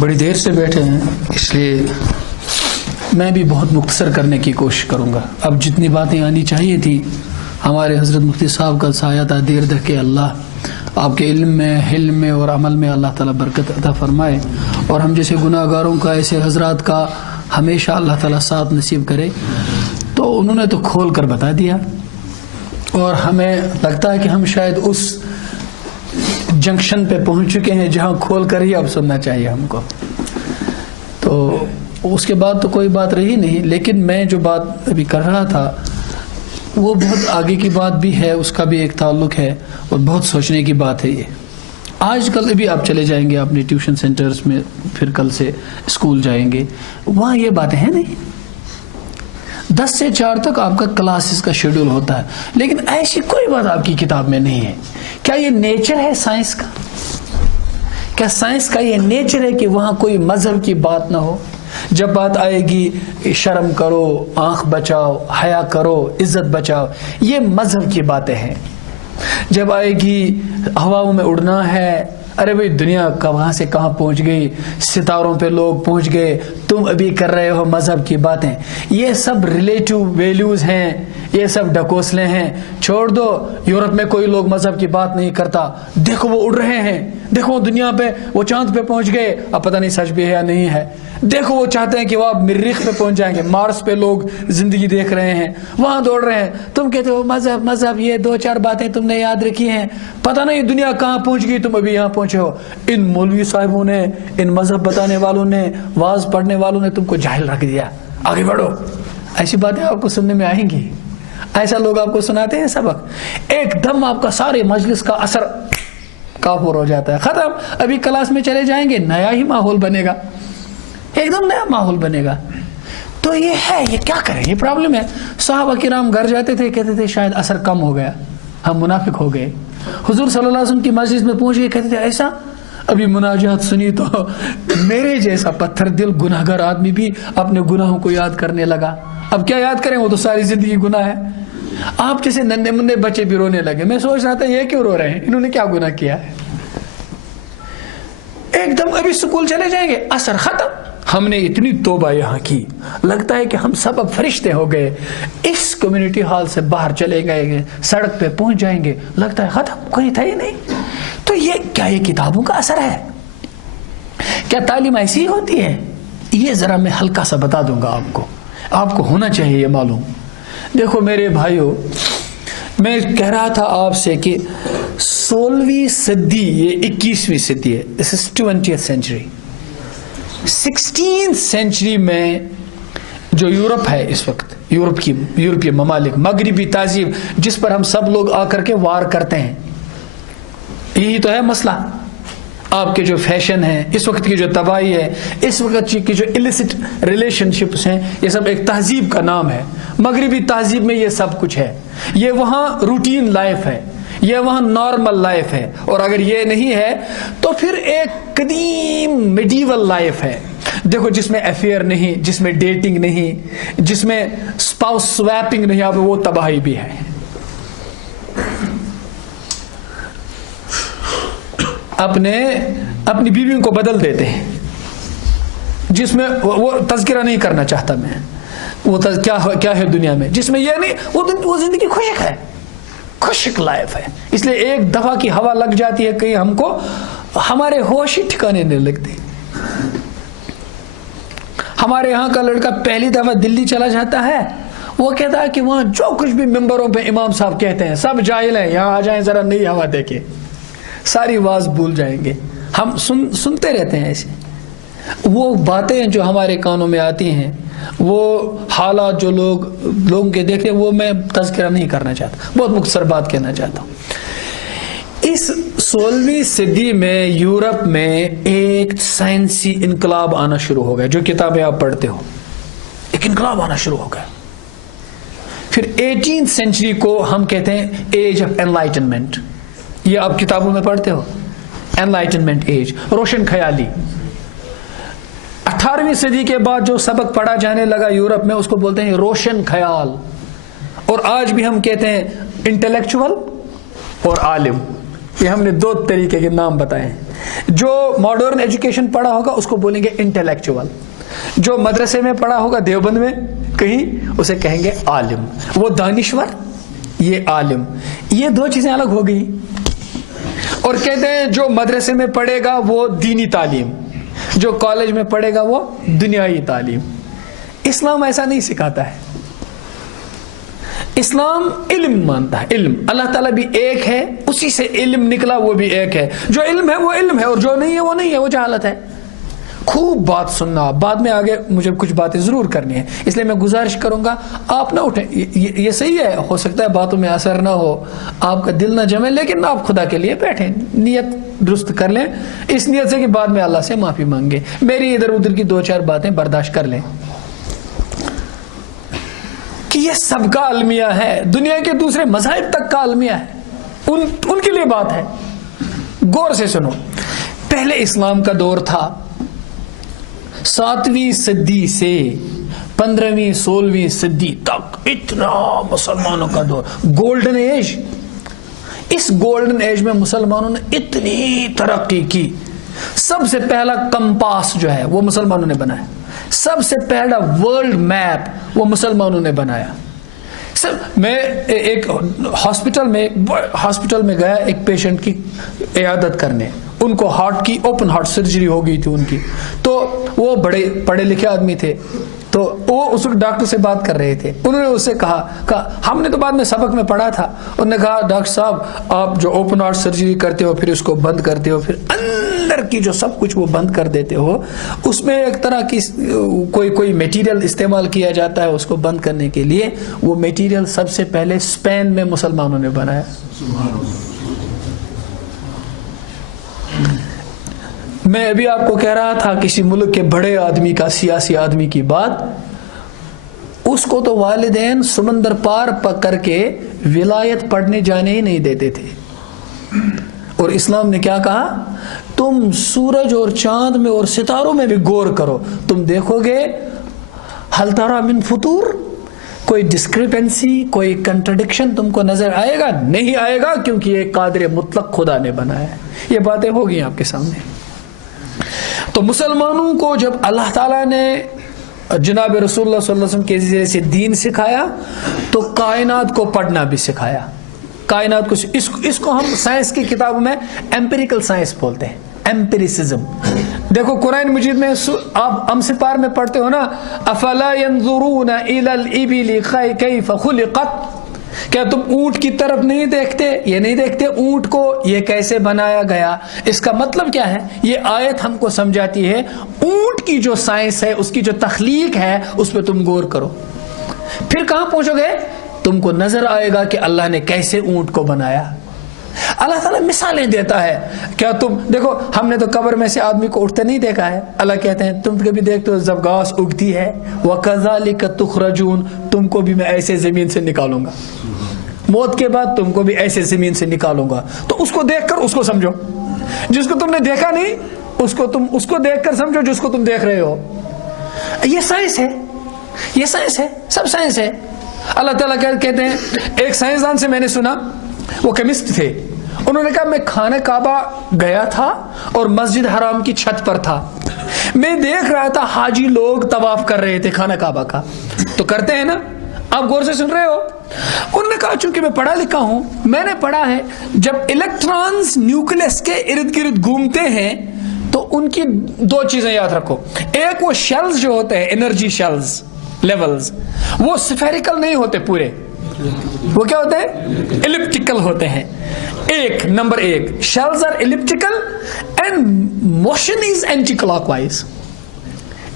بڑی دیر سے بیٹھے ہیں، اس لیے میں بھی بہت مختصر کرنے کی کوشش کروں گا. اب جتنی باتیں آنی چاہیے تھی ہمارے حضرت مفتی صاحب کا سایہ تھا، دیر تک کہ اللہ آپ کے علم میں، حلم میں اور عمل میں اللہ تعالیٰ برکت عطا فرمائے، اور ہم جیسے گناہ گاروں کا، ایسے حضرات کا ہمیشہ اللہ تعالیٰ ساتھ نصیب کرے. تو انہوں نے تو کھول کر بتا دیا، اور ہمیں لگتا ہے کہ ہم شاید اس جنکشن پہ پہنچ چکے ہیں جہاں کھول کر ہی اب سننا چاہیے ہم کو. تو اس کے بعد تو کوئی بات رہی نہیں، لیکن میں جو بات ابھی کر رہا تھا وہ بہت آگے کی بات بھی ہے، اس کا بھی ایک تعلق ہے اور بہت سوچنے کی بات ہے. یہ آج کل ابھی آپ چلے جائیں گے اپنے ٹیوشن سینٹرز میں، پھر کل سے اسکول جائیں گے، وہاں یہ باتیں ہیں نہیں. 10 سے 4 تک آپ کا کلاسز کا شیڈول ہوتا ہے، لیکن ایسی کوئی بات آپ کی کتاب میں نہیں ہے. کیا یہ نیچر ہے سائنس کا؟ کیا سائنس کا یہ نیچر ہے کہ وہاں کوئی مذہب کی بات نہ ہو؟ جب بات آئے گی شرم کرو، آنکھ بچاؤ، حیا کرو، عزت بچاؤ، یہ مذہب کی باتیں ہیں. جب آئے گی ہواؤں میں اڑنا ہے، ارے بھائی دنیا کہاں سے کہاں پہنچ گئی، ستاروں پہ لوگ پہنچ گئے، تم ابھی کر رہے ہو مذہب کی باتیں. یہ سب ریلیٹیو ویلیوز ہیں، یہ سب ڈکوسلے ہیں. چھوڑ دو. یورپ میں کوئی لوگ مذہب کی بات نہیں کرتا، دیکھو وہ اڑ رہے ہیں، دیکھو دنیا پہ وہ چاند پہ پہنچ گئے، اب پتہ نہیں سچ بھی ہے یا نہیں ہے. دیکھو وہ چاہتے ہیں کہ وہ اب مریخ پہ پہنچ جائیں گے، مارس پہ لوگ زندگی دیکھ رہے ہیں، وہاں دوڑ رہے ہیں. تم کہتے ہو مذہب مذہب، یہ 2-4 باتیں تم نے یاد رکھی ہیں، پتہ نہیں دنیا کہاں پہنچ گئی، تم ابھی یہاں پہنچے ہو. ان مولوی صاحبوں نے، ان مذہب بتانے والوں نے، واعظ پڑھنے والوں نے تم کو جاہل رکھ دیا. آگے بڑھو. ایسی باتیں آپ کو سننے میں آئیں گی. ایسا لوگ آپ کو سناتے ہیں سبق، ایک دم آپ کا سارے مجلس کا اثر کافور ہو جاتا ہے، ختم. ابھی کلاس میں چلے جائیں گے، نیا ہی ماحول بنے گا، ایک دم نیا ماحول بنے گا. تو یہ ہے، یہ کیا کریں، یہ پرابلم ہے. صحابہ کرام گھر جاتے تھے، کہتے تھے شاید اثر کم ہو گیا، ہم منافق ہو گئے. حضور صلی اللہ علیہ وسلم کی مسجد میں پہنچ گئے، کہتے تھے ایسا. ابھی مناجات سنی تو میرے جیسا پتھر دل گناہ گار آدمی بھی اپنے گناہوں کو یاد کرنے لگا. اب کیا یاد کریں، وہ تو ساری زندگی گناہ ہے. آپ جیسے ننھے منھے بچے بھی رونے لگے. میں سوچ رہا تھا یہ کیوں رو رہے ہیں، انہوں نے کیا گناہ کیا ہے. ایک دم ابھی سکول چلے جائیں گے، اثر ختم. ہم نے اتنی توبہ یہاں کی، لگتا ہے کہ ہم سب اب فرشتے ہو گئے. اس کمیونٹی ہال سے باہر چلے گئے، سڑک پہ پہنچ جائیں گے، لگتا ہے ختم، کوئی تھا ہی نہیں. تو یہ کیا، یہ کتابوں کا اثر ہے؟ کیا تعلیم ایسی ہوتی ہے؟ یہ ذرا میں ہلکا سا بتا دوں گا آپ کو ہونا چاہیے یہ معلوم. دیکھو میرے بھائیوں، میں کہہ رہا تھا آپ سے کہ 16ویں صدی یہ 21ویں صدی ہے. This is 20th century. 16th century میں جو یورپ ہے اس وقت، یورپی ممالک، مغربی تہذیب جس پر ہم سب لوگ آ کر کے وار کرتے ہیں، یہی تو ہے مسئلہ. آپ کے جو فیشن ہے، اس وقت کی جو تباہی ہے، اس وقت کی جو illicit relationships ہیں، یہ سب ایک تہذیب کا نام ہے. مغربی تہذیب میں یہ سب کچھ ہے. یہ وہاں روٹین لائف ہے، یہ وہاں نارمل لائف ہے. اور اگر یہ نہیں ہے تو پھر ایک قدیم میڈیول لائف ہے. دیکھو جس میں افیئر نہیں، جس میں ڈیٹنگ نہیں، جس میں اسپاؤس سویپنگ نہیں، اب وہ تباہی بھی ہے. اپنی بیویوں کو بدل دیتے ہیں، جس میں وہ تذکرہ نہیں کرنا چاہتا میں، وہ کیا ہے دنیا میں، جس میں یہ نہیں، وہ زندگی خشک ہے، خشک لائف ہے. اس لیے ایک دفعہ کی ہوا لگ جاتی ہے کہیں ہم کو، ہمارے ہوش ہی ٹھکانے نہیں لگتے. ہمارے یہاں کا لڑکا پہلی دفعہ دلی چلا جاتا ہے، وہ کہتا ہے کہ وہاں جو کچھ بھی ممبروں پہ امام صاحب کہتے ہیں سب جاہل ہیں، یہاں آ جائیں ذرا نئی ہوا دیکھیں، ساری واز بھول جائیں گے. ہم سنتے رہتے ہیں ایسے. وہ باتیں جو ہمارے کانوں میں آتی ہیں، وہ حالات جو لوگوں کے دیکھ رہے ہیں، وہ میں تذکرہ نہیں کرنا چاہتا، بہت مختصر بات کہنا چاہتا ہوں. اس 16ویں صدی میں یورپ میں ایک سائنسی انقلاب آنا شروع ہو گیا. جو کتابیں آپ پڑھتے ہو، ایک انقلاب آنا شروع ہو گیا. پھر 18th سینچری کو ہم کہتے ہیں ایج آف انلائٹنمنٹ. یہ آپ کتابوں میں پڑھتے ہو، انلائٹنمنٹ ایج، روشن خیالی. 18ویں صدی کے بعد جو سبق پڑھا جانے لگا یورپ میں، اس کو بولتے ہیں روشن خیال. اور آج بھی ہم کہتے ہیں انٹلیکچوئل اور عالم. یہ ہم نے 2 طریقے کے نام بتائے ہیں. جو ماڈرن ایجوکیشن پڑھا ہوگا اس کو بولیں گے انٹلیکچوئل، جو مدرسے میں پڑھا ہوگا دیوبند میں کہیں اسے کہیں گے عالم. وہ دانشور، یہ عالم. یہ دو چیزیں الگ ہو گئی. اور کہتے ہیں جو مدرسے میں پڑھے گا وہ دینی تعلیم، جو کالج میں پڑھے گا وہ دنیائی تعلیم. اسلام ایسا نہیں سکھاتا ہے. اسلام علم مانتا ہے. علم اللہ تعالیٰ بھی ایک ہے، اسی سے علم نکلا وہ بھی ایک ہے. جو علم ہے وہ علم ہے، اور جو نہیں ہے وہ نہیں ہے، وہ جہالت ہے. خوب بات سننا، بعد میں آگے مجھے کچھ باتیں ضرور کرنی ہیں، اس لیے میں گزارش کروں گا آپ نہ اٹھیں. یہ صحیح ہے، ہو سکتا ہے باتوں میں اثر نہ ہو، آپ کا دل نہ جمے، لیکن آپ خدا کے لیے بیٹھیں، نیت درست کر لیں، اس نیت سے کہ بعد میں اللہ سے معافی مانگے. میری ادھر ادھر کی 2-4 باتیں برداشت کر لیں کہ یہ سب کا المیہ ہے، دنیا کے دوسرے مذاہب تک کا المیہ ہے، ان کے لیے بات ہے. غور سے سنو. پہلے اسلام کا دور تھا 7ویں صدی سے 15ویں 16ویں صدی تک، اتنا مسلمانوں کا دور، گولڈن ایج. اس گولڈن ایج میں مسلمانوں نے اتنی ترقی کی. سب سے پہلا کمپاس جو ہے وہ مسلمانوں نے بنایا. سب سے پہلا ورلڈ میپ وہ مسلمانوں نے بنایا. میں ایک ہاسپٹل میں گیا ایک پیشنٹ کی عیادت کرنے. ان کو ہارٹ کی اوپن ہارٹ سرجری ہو گئی تھی ان کی. تو وہ بڑے پڑھے لکھے آدمی تھے، تو وہ اس وقت ڈاکٹر سے بات کر رہے تھے. انہوں نے اس سے کہا ہم نے تو بعد میں سبق میں پڑھا تھا. انہوں نے کہا ڈاکٹر صاحب آپ جو اوپن ہارٹ سرجری کرتے ہو، پھر اس کو بند کرتے ہو، پھر اندر کی جو سب کچھ وہ بند کر دیتے ہو، اس میں ایک طرح کی کوئی میٹیریل استعمال کیا جاتا ہے اس کو بند کرنے کے لیے. وہ میٹیریل سب سے پہلے اسپین میں مسلمانوں نے بنایا. میں ابھی آپ کو کہہ رہا تھا کسی ملک کے بڑے آدمی کا، سیاسی آدمی کی بات، اس کو تو والدین سمندر پار کر کے ولایت پڑھنے جانے ہی نہیں دیتے تھے. اور اسلام نے کیا کہا؟ تم سورج اور چاند میں اور ستاروں میں بھی غور کرو، تم دیکھو گے ہل ترى من فطور، کوئی ڈسکرپنسی، کوئی کنٹرڈکشن تم کو نظر آئے گا؟ نہیں آئے گا، کیونکہ یہ قادر مطلق خدا نے بنایا ہے. یہ باتیں ہو گئی آپ کے سامنے. تو مسلمانوں کو جب اللہ تعالیٰ نے جناب رسول اللہ صلی اللہ علیہ وسلم کے ذریعے سے دین سکھایا تو کائنات کو پڑھنا بھی سکھایا. کائنات کو اس کو ہم سائنس کی کتابوں میں ایمپیریکل سائنس بولتے ہیں، ایمپیریسزم. دیکھو قرآن مجید میں آپ امسپار میں پڑھتے ہو نا، افلا ينظرون الى الابل کیف خلقت، کیا تم اونٹ کی طرف نہیں دیکھتے؟ یہ نہیں دیکھتے اونٹ کو یہ کیسے بنایا گیا. اس کا مطلب کیا ہے؟ یہ آیت ہم کو سمجھاتی ہے اونٹ کی جو سائنس ہے، اس کی جو تخلیق ہے، اس پہ تم غور کرو. پھر کہاں پہنچو گے؟ تم کو نظر آئے گا کہ اللہ نے کیسے اونٹ کو بنایا. اللہ تعالیٰ مثالیں دیتا ہے. کیا تم دیکھو، ہم نے تو قبر میں سے آدمی کو اٹھتے نہیں دیکھا ہے. اللہ کہتے ہیں تم کبھی دیکھتے ہو جب گھاس اگتی ہے، وَكَذَلِكَ تُخْرَجُونَ، تم کو بھی میں ایسے زمین سے نکالوں گا، موت کے بعد تم کو بھی ایسے زمین سے نکالوں گا. تو اس کو دیکھ کر اس کو سمجھو. جس کو تم نے دیکھا نہیں اس کو دیکھ کر سمجھو جس کو تم دیکھ رہے ہو. یہ سائنس ہے، یہ سائنس ہے، سب سائنس ہے. اللہ تعالیٰ کہتے ہیں، ایک سائنسدان سے میں نے سنا، وہ کیمسٹ تھے، انہوں نے کہا میں خانہ کعبہ گیا تھا اور مسجد حرام کی چھت پر تھا، میں دیکھ رہا تھا حاجی لوگ طواف کر رہے تھے خانہ کعبہ کا. تو کرتے ہیں نا، آپ غور سے سن رہے ہو. انہوں نے کہا چونکہ میں پڑھا لکھا ہوں، میں نے پڑھا ہے جب الیکٹرانز نیوکلس کے ارد گرد گھومتے ہیں تو ان کی 2 چیزیں یاد رکھو. ایک وہ شیلز جو ہوتے ہیں، انرجی شیلز لیولز، وہ سفیریکل نہیں ہوتے پورے، وہ کیا ہوتے ہیں؟ ایلپٹیکل ہوتے ہیں. Number 1 shells are elliptical and motion is anticlockwise.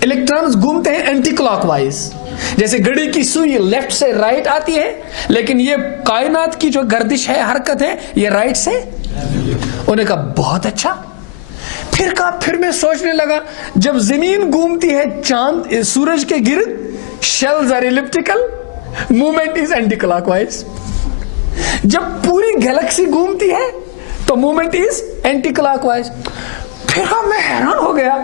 Electrons گھومتے ہیں اینٹی کلاک وائز. جیسے گھڑی کی سوئی لیفٹ سے رائٹ آتی ہے، لیکن یہ کائنات کی جو گردش ہے، حرکت ہے، یہ رائٹ سے. انہوں نے کہا بہت اچھا. پھر میں سوچنے لگا جب زمین گھومتی ہے چاند سورج کے گرد، shells are elliptical, movement is anticlockwise. جب پوری گیلیکسی گھومتی ہے تو movement is anticlockwise. پھر میں حیران ہو گیا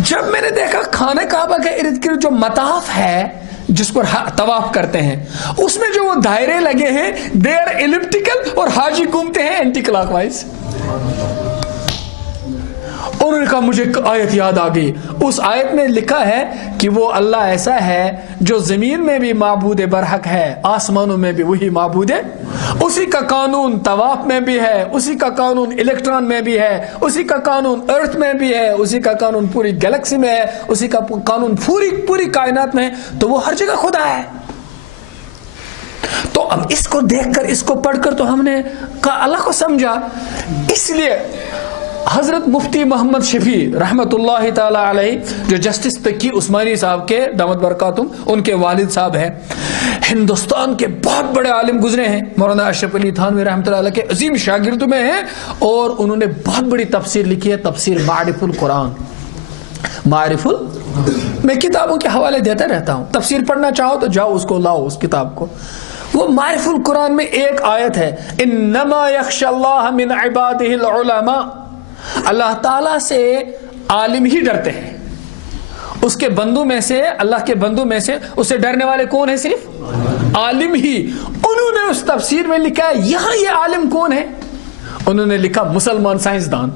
جب میں نے دیکھا خانہ کعبہ کے ارد گرد جو مطاف ہے جس پر طواف کرتے ہیں، اس میں جو وہ دائرے لگے ہیں دے آر ایلپٹیکل اور حاجی گھومتے ہیں اینٹی کلاک وائز. انہوں نے کہا مجھے ایک آیت یاد آ گئی. اس آیت میں لکھا ہے کہ وہ اللہ ایسا ہے جو زمین میں بھی معبود برحق ہے, آسمانوں میں بھی وہی معبود ہے. اسی کا قانون طواف میں بھی ہے, اسی کا قانون الیکٹران میں بھی ہے, اسی کا قانون ارتھ میں بھی ہے, اسی کا قانون پوری گیلیکسی میں ہے, اسی کا قانون پوری کائنات میں ہے. تو وہ ہر جگہ خدا ہے. تو اب اس کو دیکھ کر, اس کو پڑھ کر تو ہم نے کہا اللہ کو سمجھا. اس لیے حضرت مفتی محمد شفیع رحمت اللہ تعالی علیہ, جو جسٹس تقی عثمانی صاحب کے دامت برکاتہم ان کے والد صاحب ہیں, ہندوستان کے بہت بڑے عالم گزرے ہیں. مولانا اشرف علی تھانوی رحمۃ اللہ علیہ کے عظیم شاگرد میں ہیں, اور انہوں نے بہت بڑی تفسیر لکھی ہے, تفسیر معارف القرآن. میں کتابوں کے حوالے دیتا رہتا ہوں, تفسیر پڑھنا چاہو تو جاؤ اس کو لاؤ, اس کتاب کو. وہ معارف القرآن میں ایک آیت ہے, انما یخشی اللہ من عبادہ العلماء. اللہ تعالیٰ سے عالم ہی ڈرتے ہیں, اس کے بندوں میں سے, اللہ کے بندوں میں سے اس سے ڈرنے والے کون ہیں؟ صرف عالم ہی. انہوں نے اس تفسیر میں لکھا ہے, یہاں یہ عالم کون ہے؟ انہوں نے لکھا مسلمان سائنسدان.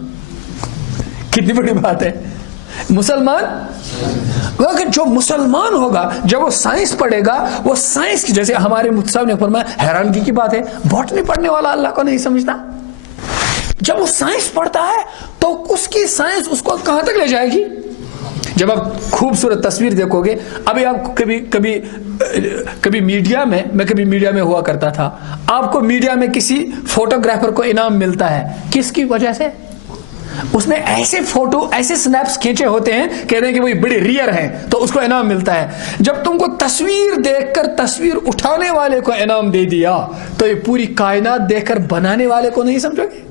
کتنی بڑی بات ہے, مسلمان. جو مسلمان ہوگا جب وہ سائنس پڑھے گا, وہ سائنس کی, جیسے ہمارے مفتی صاحب نے فرمایا, حیرانگی کی بات ہے باٹنی پڑھنے والا اللہ کو نہیں سمجھتا. جب وہ سائنس پڑھتا ہے تو اس کی سائنس اس کو کہاں تک لے جائے گی؟ جب آپ خوبصورت تصویر دیکھو گے, ابھی آپ کو کبھی میڈیا میں, میں کبھی میڈیا میں ہوا کرتا تھا, آپ کو میڈیا میں کسی فوٹوگرافر کو انعام ملتا ہے, کس کی وجہ سے؟ اس نے ایسے فوٹو, ایسے سنیپس کھینچے ہوتے ہیں, کہتے ہیں کہ وہ بڑے ریئر ہیں, تو اس کو انعام ملتا ہے. جب تم کو تصویر دیکھ کر تصویر اٹھانے والے کو انعام دے دیا, تو یہ پوری کائنات دیکھ کر بنانے والے کو نہیں سمجھو گے؟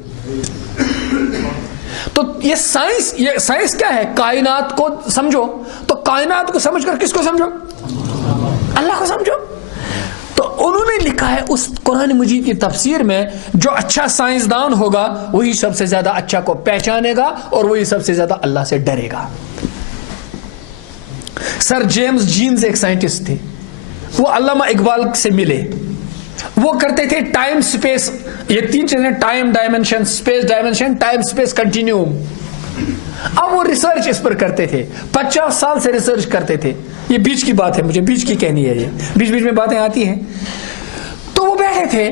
تو یہ سائنس کیا ہے؟ کائنات کو سمجھو. تو کائنات کو سمجھ کر کس کو سمجھو؟ اللہ کو سمجھو. تو انہوں نے لکھا ہے اس قرآن مجید کی تفسیر میں, جو اچھا سائنسدان ہوگا وہی سب سے زیادہ اچھا کو پہچانے گا, اور وہی سب سے زیادہ اللہ سے ڈرے گا. سر جیمز جینز ایک سائنٹسٹ تھے, وہ علامہ اقبال سے ملے. وہ کرتے تھے ٹائم سپیس, یہ تین چیزیں, time dimension, space dimension, time space continuum. اب وہ ریسرچ اس پر کرتے تھے, 50 سال سے ریسرچ کرتے تھے. یہ بیچ کی بات ہے, مجھے بیچ کی کہنی ہے, یہ بیچ میں باتیں آتی ہیں. تو وہ بیٹھے تھے,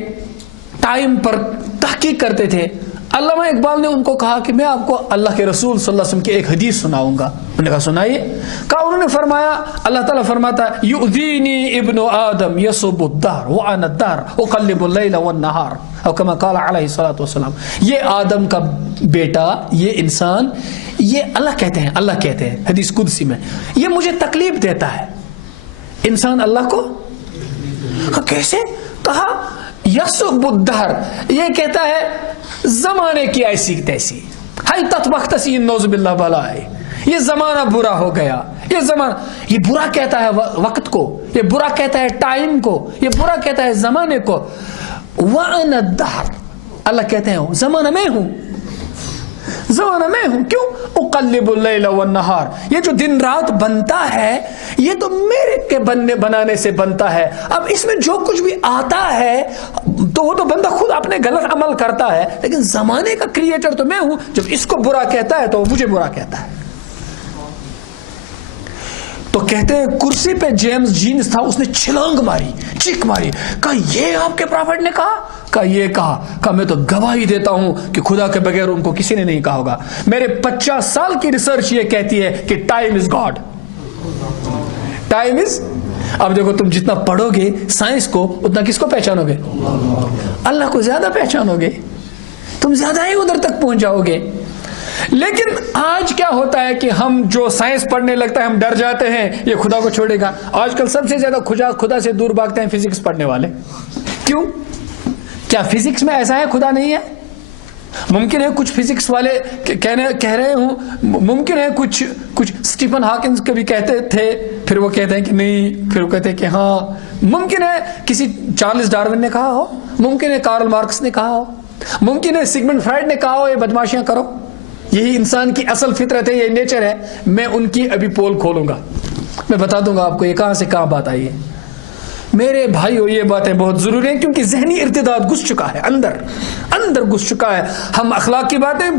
ٹائم پر تحقیق کرتے تھے. علامہ اقبال نے ان کو کہا کہ میں آپ کو اللہ کے رسول صلی اللہ علیہ وسلم کی ایک حدیث سناؤں گا. انہوں نے کہا سنائیے. انہوں نے فرمایا, اللہ تعالیٰ فرماتا ہے, یؤذینی ابن آدم یسب الدہر وانا الدہر اقلب اللیل والنہار, او کما قال علیہ الصلوۃ والسلام. یہ آدم کا بیٹا, یہ انسان, یہ اللہ کہتے ہیں حدیث قدسی میں, یہ مجھے تکلیف دیتا ہے. انسان اللہ کو کیسے؟ کہا یسب الدہر, یہ کہتا ہے زمانے کی ایسی تیسی, ہائی تطبختی نوز باللہ بلائے, یہ زمانہ برا ہو گیا, یہ زمانہ, یہ برا کہتا ہے وقت کو, یہ برا کہتا ہے ٹائم کو, یہ برا کہتا ہے زمانے کو. وَأَنَا الدَّهْرُ, اللہ کہتے ہیں زمانہ میں ہوں, زمانہ میں ہوں. کیوں؟ اقلب اللیل والنہار, یہ جو دن رات بنتا ہے یہ تو میرے کے بنانے سے بنتا ہے. اب اس میں جو کچھ بھی آتا ہے تو وہ تو بندہ خود اپنے غلط عمل کرتا ہے, لیکن زمانے کا کریٹر تو میں ہوں. جب اس کو برا کہتا ہے تو وہ مجھے برا کہتا ہے. تو کہتے ہیں کرسی پہ جیمز جینز تھا, اس نے چھلانگ ماری, چیخ ماری, کہا یہ آپ کے پرافٹ نے کہا؟ کہا یہ کہا میں تو گواہی دیتا ہوں کہ خدا کے بغیر ان کو کسی نے نہیں کہا ہوگا. میرے 50 سال کی ریسرچ یہ کہتی ہے کہ time is God, time is. اب دیکھو تم جتنا پڑھو گے سائنس کو, اتنا کس کو پہچانو گے؟ اللہ کو زیادہ پہچانو گے, تم زیادہ ہی ادھر تک پہنچ جاؤ گے. لیکن آج کیا ہوتا ہے کہ ہم جو سائنس پڑھنے لگتا ہے ہم ڈر جاتے ہیں یہ خدا کو چھوڑے گا. آج کل سب سے زیادہ خدا سے دور بھاگتے ہیں فزکس پڑھنے والے. کیوں؟ کیا فزکس میں ایسا ہے خدا نہیں ہے؟ ممکن ہے کچھ فزکس والے کہہ رہے ہوں, ممکن ہے کچھ سٹیفن ہاکنز کبھی کہتے تھے, پھر وہ کہتے ہیں کہ نہیں, پھر وہ کہتے ہیں کہ ہاں. ممکن ہے کسی چارلس ڈارون نے کہا ہو, ممکن ہے کارل مارکس نے کہا ہو, ممکن ہے سگمنڈ فرائڈ نے کہا ہو یہ بدماشیاں کرو, یہی انسان کی اصل فطرت ہے, یہ نیچر ہے. میں ان کی ابھی پول کھولوں گا, میں بتا دوں گا آپ کو یہ کہاں سے کہاں بات آئی ہے. میرے بھائیو یہ باتیں بہت ضروری ہیں, کیونکہ ذہنی ارتداد گھس چکا ہے, اندر گھس چکا ہے. ہم اخلاق کی باتیں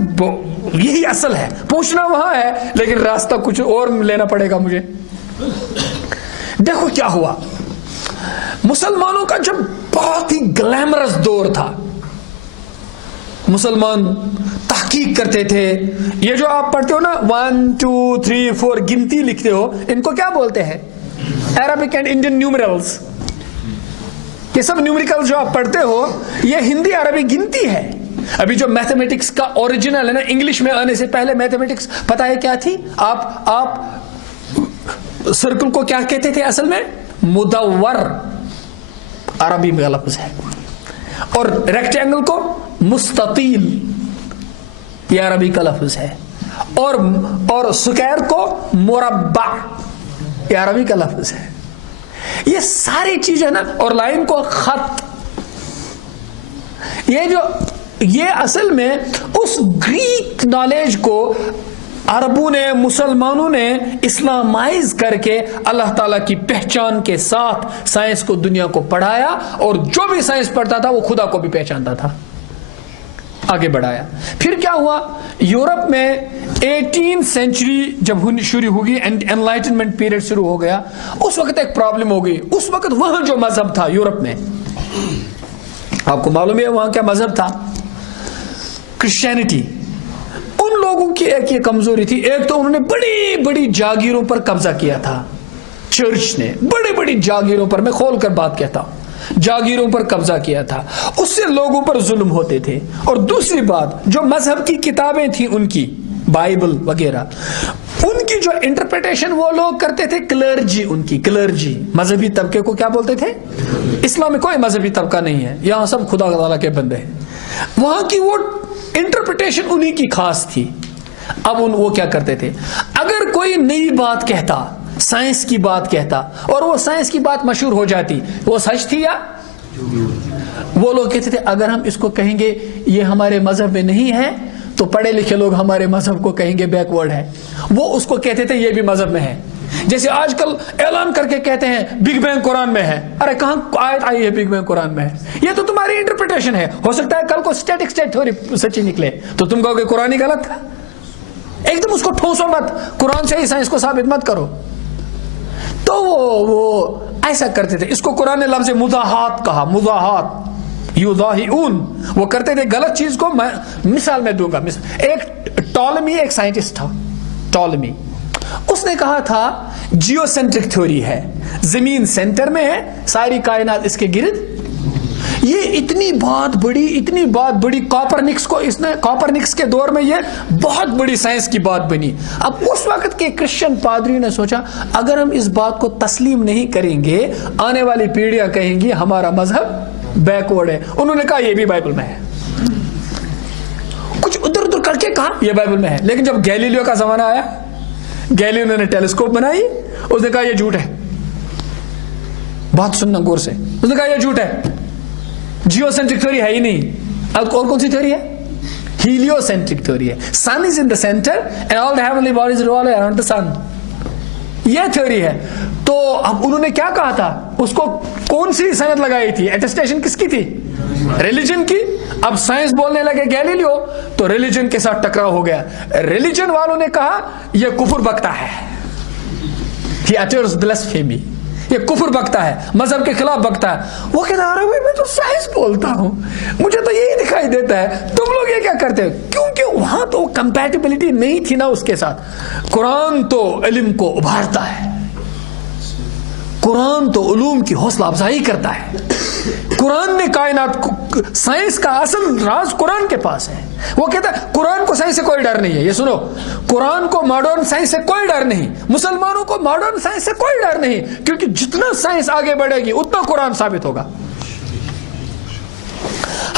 یہی اصل ہے، پوچھنا وہاں ہے لیکن راستہ کچھ اور لینا پڑے گا مجھے. دیکھو کیا ہوا، مسلمانوں کا جب بہت ہی گلیمرس دور تھا، مسلمان تحقیق کرتے تھے. یہ جو آپ پڑھتے ہو نا 1 2 3 4 گنتی لکھتے ہو، ان کو کیا بولتے ہیں؟ Arabic and Indian numerals. یہ سب نیومریکل جو آپ پڑھتے ہو یہ ہندی عربی گنتی ہے. ابھی جو میتھمیٹکس کا اوریجنل ہے نا، انگلش میں آنے سے پہلے میتھمیٹکس پتہ ہے کیا تھی؟ آپ سرکل کو کیا کہتے تھے اصل میں؟ مدور، عربی میں لفظ ہے. اور ریکٹینگل کو مستطیل، یہ عربی کا لفظ ہے. اور سکوائر کو مربع، یہ عربی کا لفظ ہے. یہ ساری چیزیں نا، اور لائن کو خط. یہ اصل میں اس گریک نالج کو عربوں نے، مسلمانوں نے اسلامائز کر کے اللہ تعالیٰ کی پہچان کے ساتھ سائنس کو، دنیا کو پڑھایا، اور جو بھی سائنس پڑھتا تھا وہ خدا کو بھی پہچانتا تھا، آگے بڑھایا. پھر کیا ہوا، یورپ میں 18 سینچری جب شروع ہوگی، انلائٹنمنٹ پیریڈ شروع ہو گیا، اس وقت ایک پرابلم ہو گئی. اس وقت وہاں جو مذہب تھا یورپ میں، آپ کو معلوم ہے وہاں کیا مذہب تھا؟ کرسچینٹی. ان لوگوں کی ایک یہ کمزوری تھی، ایک تو انہوں نے بڑی بڑی جاگیروں پر قبضہ کیا تھا. چرچ نے بڑی بڑی جاگیروں پر، میں کھول کر بات کہتا ہوں، جاگیروں پر قبضہ کیا تھا، اس سے لوگوں پر ظلم ہوتے تھے. اور دوسری بات، جو مذہب کی کتابیں تھیں ان کی، بائبل وغیرہ، ان کی جو انٹرپریٹیشن وہ لوگ کرتے تھے، کلرجی، ان کی کلرجی، مذہبی طبقے کو کیا بولتے تھے؟ اسلام میں کوئی مذہبی طبقہ نہیں ہے، یہاں سب خدا تعالیٰ کے بندے ہیں. وہاں کی وہ انٹرپریٹیشن انہی کی خاص تھی. اب وہ کیا کرتے تھے، اگر کوئی نئی بات کہتا، سائنس کی بات کہتا، اور وہ سائنس کی بات مشہور ہو جاتی، وہ سچ تھی یا؟ وہ لوگ کہتے تھے اگر ہم اس کو کہیں گے یہ ہمارے مذہب میں نہیں ہے تو پڑھے لکھے لوگ ہمارے مذہب کو کہیں گے بیکورڈ ہے. وہ اس کو کہتے تھے یہ بھی مذہب میں ہے. جیسے آج کل اعلان کر کے کہتے ہیں بگ بینگ قرآن میں ہے. ارے کہاں آیت آئی ہے بگ بینگ قرآن میں ہے؟ یہ تو تمہاری انٹرپریٹیشن ہے. ہو سکتا ہے کل کو اسٹیٹک اسٹیٹ تھیوری سچی نکلے تو تم کہو گے قرآن ہی غلط تھا. ایک دم اس کو ٹھوسو مت، قرآن سے ہی سائنس کو ثابت مت کرو. تو وہ ایسا کرتے تھے. اس کو قرآن نے لفظ مضاحات کہا، مضاحات، یضاحون. وہ کرتے تھے غلط چیز کو. میں مثال میں دوں گا. ایک ٹالمی، ایک سائنٹسٹ تھا ٹالمی. اس نے کہا تھا جیو سینٹرک تھیوری ہے، زمین سینٹر میں ہے، ساری کائنات اس کے گرد. یہ اتنی بات بڑی کاپرنکس کو، اس نے کاپرنکس کے دور میں یہ بہت بڑی سائنس کی بات بنی. اب اس وقت کے کرسچن پادریوں نے سوچا اگر ہم اس بات کو تسلیم نہیں کریں گے، آنے والی پیڑھیاں کہیں گی ہمارا مذہب بیکورڈ ہے. انہوں نے کہا یہ بھی بائبل میں ہے. کچھ ادھر ادھر کر کے کہا یہ بائبل میں ہے. لیکن جب گیلیلیو کا زمانہ آیا، گیلیلیو نے ٹیلیسکوپ بنائی، اس نے کہا یہ جھوٹ ہے. بات سننا غور سے. اس نے کہا یہ جھوٹ ہے، جیو سینٹرک تھیوری ہے ہی نہیں. اور کون سی تھیوری ہے؟ ہیلیو سینٹرک تھیوری ہے. Sun is in the centre and all the heavenly bodies revolve around the sun. یہ تھیوری ہے. تو اب انہوں نے کیا کہا تھا، اس کو کون سی سند لگائی تھی؟ ایٹسٹیشن کس کی تھی؟ ریلیجن کی. اب سائنس بولنے لگے گیلیلیو تو ریلیجن کے ساتھ ٹکراؤ ہو گیا. ریلیجن والوں نے کہا یہ کفر بکتا ہے، he utters blasphemy، یہ کفر بکتا ہے، مذہب کے خلاف بکتا ہے. وہ کہتا ہے میں تو سائنس بولتا ہوں، مجھے تو یہی دکھائی دیتا ہے، تم لوگ یہ کیا کرتے ہو؟ کیونکہ وہاں تو کمپیٹیبلٹی نہیں تھی نا اس کے ساتھ. قرآن تو علم کو ابھارتا ہے، قرآن تو علوم کی حوصلہ افزائی کرتا ہے. قرآن نے کائنات کو، سائنس کا اصل راز قرآن کے پاس ہے. وہ کہتا ہے قرآن کو سائنس سے کوئی ڈر نہیں ہے. یہ سنو، قرآن کو ماڈرن سائنس سے کوئی ڈر نہیں، مسلمانوں کو ماڈرن سائنس سے کوئی ڈر نہیں، کیونکہ جتنا سائنس آگے بڑھے گی اتنا قرآن ثابت ہوگا.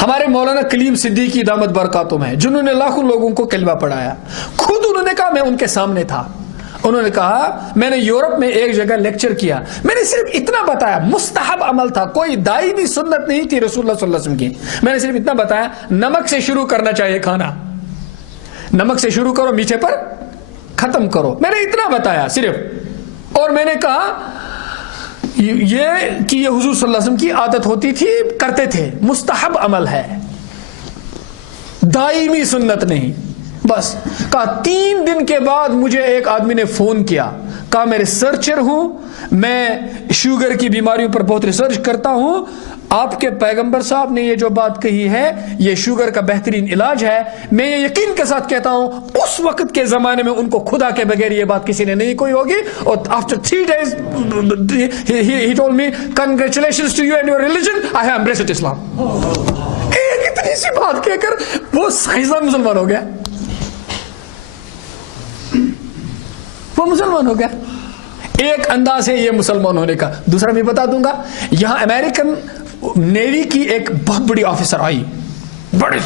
ہمارے مولانا کلیم صدیقی دامت برکاتہم ہیں، جنہوں نے لاکھوں لوگوں کو کلمہ پڑھایا. خود انہوں نے کہا میں ان کے سامنے تھا، انہوں نے کہا میں نے یورپ میں ایک جگہ لیکچر کیا، میں نے صرف اتنا بتایا، مستحب عمل تھا، کوئی دائمی سنت نہیں تھی رسول اللہ صلی اللہ علیہ وسلم کی. میں نے صرف اتنا بتایا نمک سے شروع کرنا چاہیے کھانا، نمک سے شروع کرو، میٹھے پر ختم کرو. میں نے اتنا بتایا صرف. اور میں نے کہا یہ کہ یہ حضور صلی اللہ علیہ وسلم کی عادت ہوتی تھی، کرتے تھے، مستحب عمل ہے، دائمی سنت نہیں. بس کہا 3 دن کے بعد مجھے ایک آدمی نے فون کیا, کہا میں ریسرچر ہوں, میں شوگر کی بیماریوں پر بہت ریسرچ کرتا ہوں, آپ کے پیغمبر صاحب نے یہ جو بات کہی ہے یہ شوگر کا بہترین علاج ہے. میں یہ یقین کے ساتھ کہتا ہوں اس وقت کے زمانے میں ان کو خدا کے بغیر یہ بات کسی نے نہیں کوئی ہوگی. اور after 3 days he told me congratulations to you and your religion, I have embraced Islam. ایک اتنی سی بات کہہ کر وہ سائنسدان مسلمان ہو گیا, وہ مسلمان ہو گیا. ایک انداز ہے یہ مسلمان ہونے کا. دوسرا بھی بتا دوں گا, یہاں امریکن نیوی کی ایک بہت بڑی آفیسر آئی, بڑے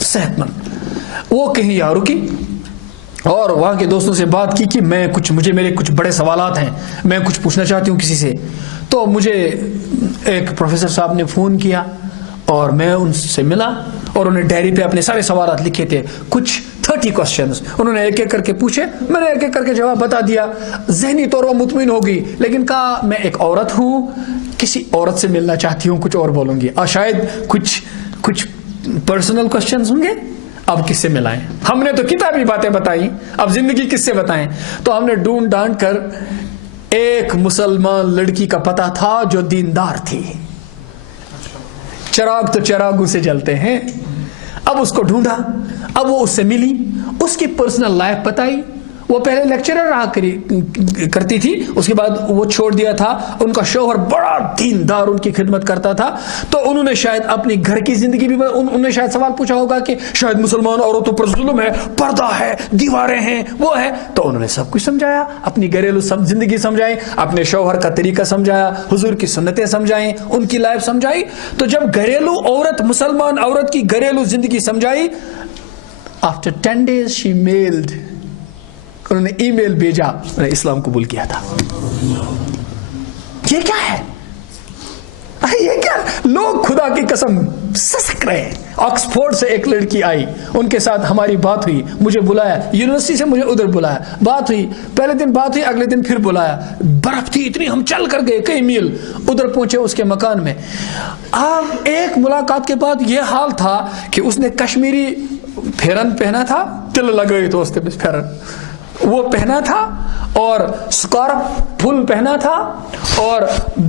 صحت مند, وہ کہیں یہاں رکی اور وہاں کے دوستوں سے بات کی کہ مجھے میرے کچھ بڑے سوالات ہیں, میں کچھ پوچھنا چاہتی ہوں کسی سے. تو مجھے ایک پروفیسر صاحب نے فون کیا اور میں ان سے ملا اور انہیں ڈائری پہ اپنے سارے سوالات لکھے تھے, کچھ 30 کوسچنز. انہوں نے ایک ایک کر کے پوچھے, میں نے ایک ایک کر کے جواب بتا دیا. ذہنی طور پر مطمئن ہو گئی, لیکن کہا میں ایک عورت ہوں, کسی عورت سے ملنا چاہتی ہوں, کچھ اور بولوں گی, اور شاید کچھ پرسنل کوسچنز ہوں گے, اب کس سے ملائیں. ہم نے تو کتابی باتیں بتائی, اب زندگی کس سے بتائیں. تو ہم نے ڈھونڈ ڈھانڈ کر ایک مسلمان لڑکی کا پتہ تھا جو دیندار تھی. چراغ تو چراغوں سے جلتے ہیں. اب اس کو ڈھونڈا, اب وہ اس سے ملی, اس کی پرسنل لائف بتائی. وہ پہلے لیکچرر رہا کرتی تھی, اس کے بعد وہ چھوڑ دیا تھا. ان کا شوہر بڑا دیندار ان کی خدمت کرتا تھا. تو انہوں نے شاید اپنی گھر کی زندگی بھی, انہوں نے شاید سوال پوچھا ہوگا کہ شاید مسلمان عورتوں پر ظلم ہے, پردہ ہے, دیواریں ہیں, وہ ہے. تو انہوں نے سب کچھ سمجھایا, اپنی گھریلو زندگی سمجھائی, اپنے شوہر کا طریقہ سمجھایا, حضور کی سنتیں سمجھائیں, ان کی لائف سمجھائی. تو جب گھریلو عورت, مسلمان عورت کی گھریلو زندگی سمجھائی, after 10 days she mailed, انہوں نے ای میل بھیجا, میں نے اسلام قبول کیا تھا. یہ کیا ہے, یہ کیا, لوگ خدا کی قسم سسک رہے ہیں. آکسفورڈ سے ایک لڑکی آئی, ان کے ساتھ ہماری بات ہوئی, مجھے بلایا, یونیورسٹی سے مجھے ادھر بلایا, بات ہوئی, پہلے دن بات ہوئی, اگلے دن پھر بلایا. برف تھی اتنی, ہم چل کر گئے کئی میل, ادھر پہنچے اس کے مکان میں. اب ایک ملاقات کے بعد یہ حال تھا کہ اس نے کشمیری پھیرن پہنا تھا, تل لگائی تو اس کے پھیرن وہ پہنا تھا, اور سکارف پھول پہنا تھا, اور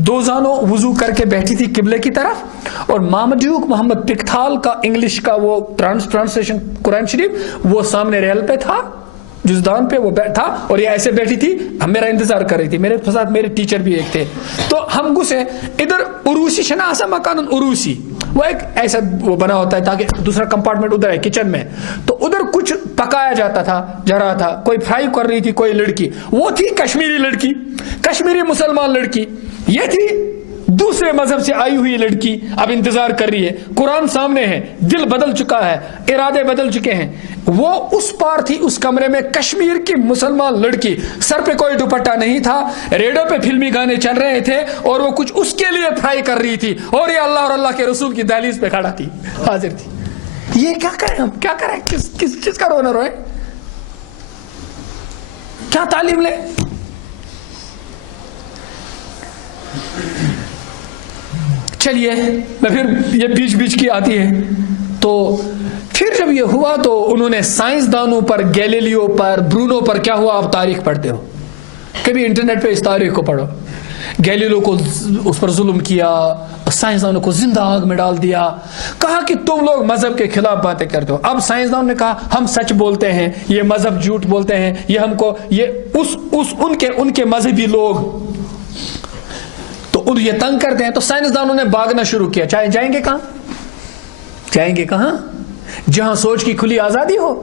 2 زانوں وضو کر کے بیٹھی تھی قبلے کی طرف, اور مامدیوک محمد پکتھال کا انگلش کا وہ ٹرانسلیشن قرآن شریف وہ سامنے ریل پہ تھا, جزدان پہ وہ بیٹھا, اور یہ ایسے بیٹھی تھی, ہم میرا انتظار کر رہی تھی. میرے ساتھ میرے ٹیچر بھی ایک تھے. تو ہم گھسے ادھر, عروسی شنا ایسا مکان, عروسی وہ ایک ایسا وہ بنا ہوتا ہے تاکہ دوسرا کمپارٹمنٹ ادھر ہے کچن میں. تو ادھر کچھ پکایا جاتا تھا, جا رہا تھا, کوئی فرائی کر رہی تھی کوئی لڑکی, وہ تھی کشمیری لڑکی, کشمیری مسلمان لڑکی. یہ تھی دوسرے مذہب سے آئی ہوئی لڑکی, اب انتظار کر رہی ہے. قرآن سامنے ہے, دل بدل چکا ہے, ارادے بدل چکے ہیں. وہ اس پار تھی اس کمرے میں, کشمیر کی مسلمان لڑکی, سر پہ کوئی دوپٹہ نہیں تھا, ریڈیو پہ فلمی گانے چل رہے تھے, اور وہ کچھ اس کے لیے فرائی کر رہی تھی, اور یہ اللہ اور اللہ کے رسول کی دہلیز پہ کھڑا تھی, حاضر تھی. یہ کیا کریں ہم, کیا کریں, کس چیز کا رونا روئے, کیا تعلیم لے. چلیے میں پھر یہ بیچ بیچ کی آتی ہے. تو پھر جب یہ ہوا تو انہوں نے سائنسدانوں پر, گیلیلیو پر, برونو پر, کیا ہوا آپ تاریخ پڑھتے ہو, کبھی انٹرنیٹ پہ اس تاریخ کو پڑھو. گیلیلیو کو اس پر ظلم کیا, سائنسدانوں کو زندہ آگ میں ڈال دیا, کہا کہ تم لوگ مذہب کے خلاف باتیں کرتے ہو. اب سائنسدانوں نے کہا ہم سچ بولتے ہیں, یہ مذہب جھوٹ بولتے ہیں, یہ ہم کو یہ ان کے مذہبی لوگ تو یہ تنگ کرتے ہیں. تو سائنسدانوں نے بھاگنا شروع کیا. جائیں گے کہاں, جائیں گے کہاں, جہاں سوچ کی کھلی آزادی ہو,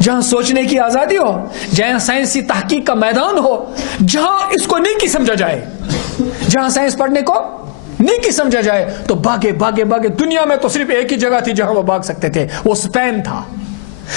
جہاں سوچنے کی آزادی ہو, جہاں سائنسی تحقیق کا میدان ہو, جہاں اس کو نیکی سمجھا جائے, جہاں سائنس پڑھنے کو نیکی سمجھا جائے. تو بھاگے بھاگے بھاگے. دنیا میں تو صرف ایک ہی جگہ تھی جہاں وہ بھاگ سکتے تھے, وہ اسپین تھا.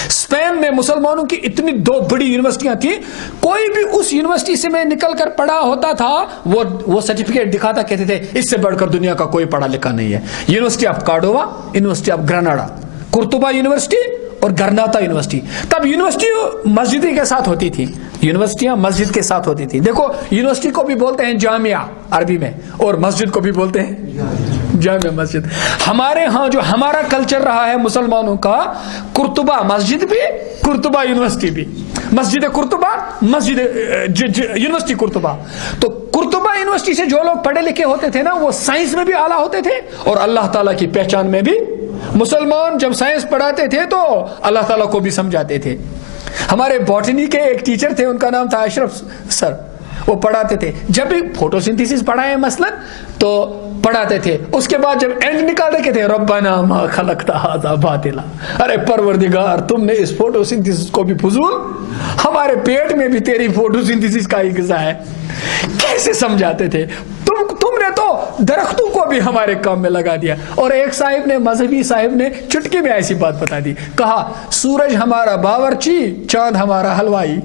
اسپین میں مسلمانوں کی اتنی 2 بڑی یونیورسٹیاں تھیں, کوئی بھی اس یونیورسٹی سے میں نکل کر پڑھا ہوتا تھا وہ سرٹیفکیٹ دکھاتا, کہتے تھے اس سے بڑھ کر دنیا کا کوئی پڑھا لکھا نہیں ہے. University of Cordova, university of Granada, قرطبہ یونیورسٹی اور گرناطہ یونیورسٹی. تب یونیورسٹی مسجد کے ساتھ ہوتی تھی, یونیورسٹیاں مسجد کے ساتھ ہوتی تھی. دیکھو یونیورسٹی کو بھی بولتے ہیں جامعہ عربی میں, اور مسجد کو بھی بولتے ہیں جامع مسجد. ہمارے ہاں جو ہمارا کلچر رہا ہے مسلمانوں کا, قرطبہ مسجد بھی, قرطبہ یونیورسٹی بھی, مسجد قرطبہ, مسجد یونیورسٹی قرطبہ. تو قرطبہ یونیورسٹی سے جو لوگ پڑھے لکھے ہوتے تھے نا, وہ سائنس میں بھی اعلیٰ ہوتے تھے اور اللہ تعالیٰ کی پہچان میں بھی. مسلمان جب سائنس پڑھاتے تھے تو اللہ تعالیٰ کو بھی سمجھاتے تھے. ہمارے باٹنی کے ایک ٹیچر تھے, ان کا نام تھا اشرف سر, وہ پڑھاتے تھے. جب بھی فوٹو سنتھیسس پڑھائے مثلا تو پڑھاتے تھے. اس کے بعد جب اینڈ نکال رکھے تھے, ربنا ما خلقت ھذا باطلا, ارے پروردگار تم نے اس فوٹو سنتھیسس کو بھی فضول, ہمارے پیٹ میں بھی تیری فوٹو سنتھیسس کا ہی غذا ہے. کیسے سمجھاتے تھے, تم نے تو درختوں کو بھی ہمارے کام میں لگا دیا. اور ایک صاحب نے, مذہبی صاحب نے چٹکی میں ایسی بات بتا دی, کہا سورج ہمارا باورچی, چاند ہمارا حلوائی.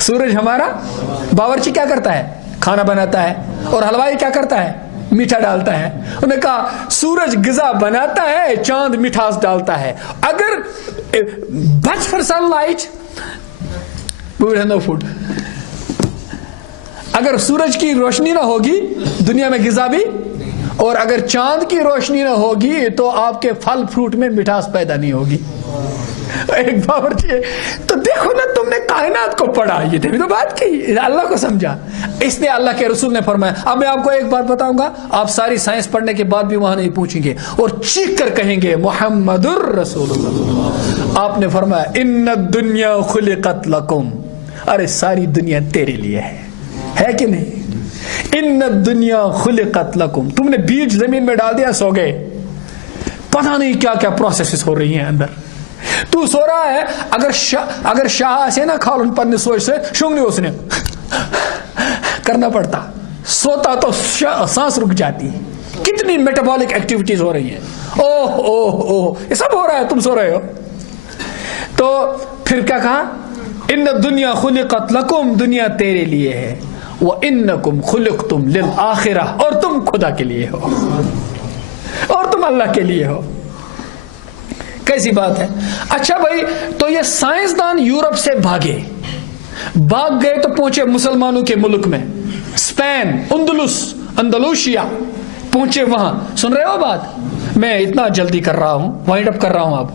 سورج ہمارا باورچی کیا کرتا ہے, کھانا بناتا ہے, اور حلوائی کیا کرتا ہے, میٹھا ڈالتا ہے. انہوں نے کہا سورج غذا بناتا ہے, چاند مٹھاس ڈالتا ہے. اگر but for sunlight we would have no food. اگر سورج کی روشنی نہ ہوگی دنیا میں غذا بھی, اور اگر چاند کی روشنی نہ ہوگی تو آپ کے پھل فروٹ میں مٹھاس پیدا نہیں ہوگی. ایک باورچی ہے. تو دیکھو نا, تم نے کائنات کو پڑھا, یہ بھی تو بات کی, اللہ کو سمجھا. اس لیے اللہ کے رسول نے فرمایا. اب میں آپ کو ایک بات بتاؤں گا, آپ ساری سائنس پڑھنے کے بعد بھی وہاں نہیں پوچھیں گے اور چیخ کر کہیں گے محمد الرسول اللہ. آپ نے فرمایا ان الدنیا خلقت لکم, ارے ساری دنیا تیرے لیے ہے کہ نہیں. ان الدنیا خلقت لکم, تم نے بیج زمین میں ڈال دیا, سو گئے, پتہ نہیں کیا کیا پروسیسز ہو رہی ہیں اندر. تو سو رہا ہے, اگر شاہ سے نا کھالن پن سوچ سے شنگنی اس نے کرنا پڑتا, سوتا تو سانس رک جاتی. کتنی میٹابولک ایکٹیویٹیز ہو رہی ہیں. اوہ اوہ اوہ, یہ سب ہو رہا ہے, تم سو رہے ہو. تو پھر کیا کہا, ان الدنیا خلقت لکم, دنیا تیرے لیے ہے, وَإِنَّكُمْ خُلِقْتُمْ لِلْآخِرَةِ, اور تم خدا کے لیے ہو, اور تم اللہ کے لیے ہو. کیسی بات ہے. اچھا بھائی, تو یہ سائنسدان یورپ سے بھاگ گئے تو پہنچے مسلمانوں کے ملک میں, اسپین, اندلوشیا پہنچے. وہاں سن رہے ہو بات, میں اتنا جلدی کر رہا ہوں, وائنڈ اپ کر رہا ہوں اب.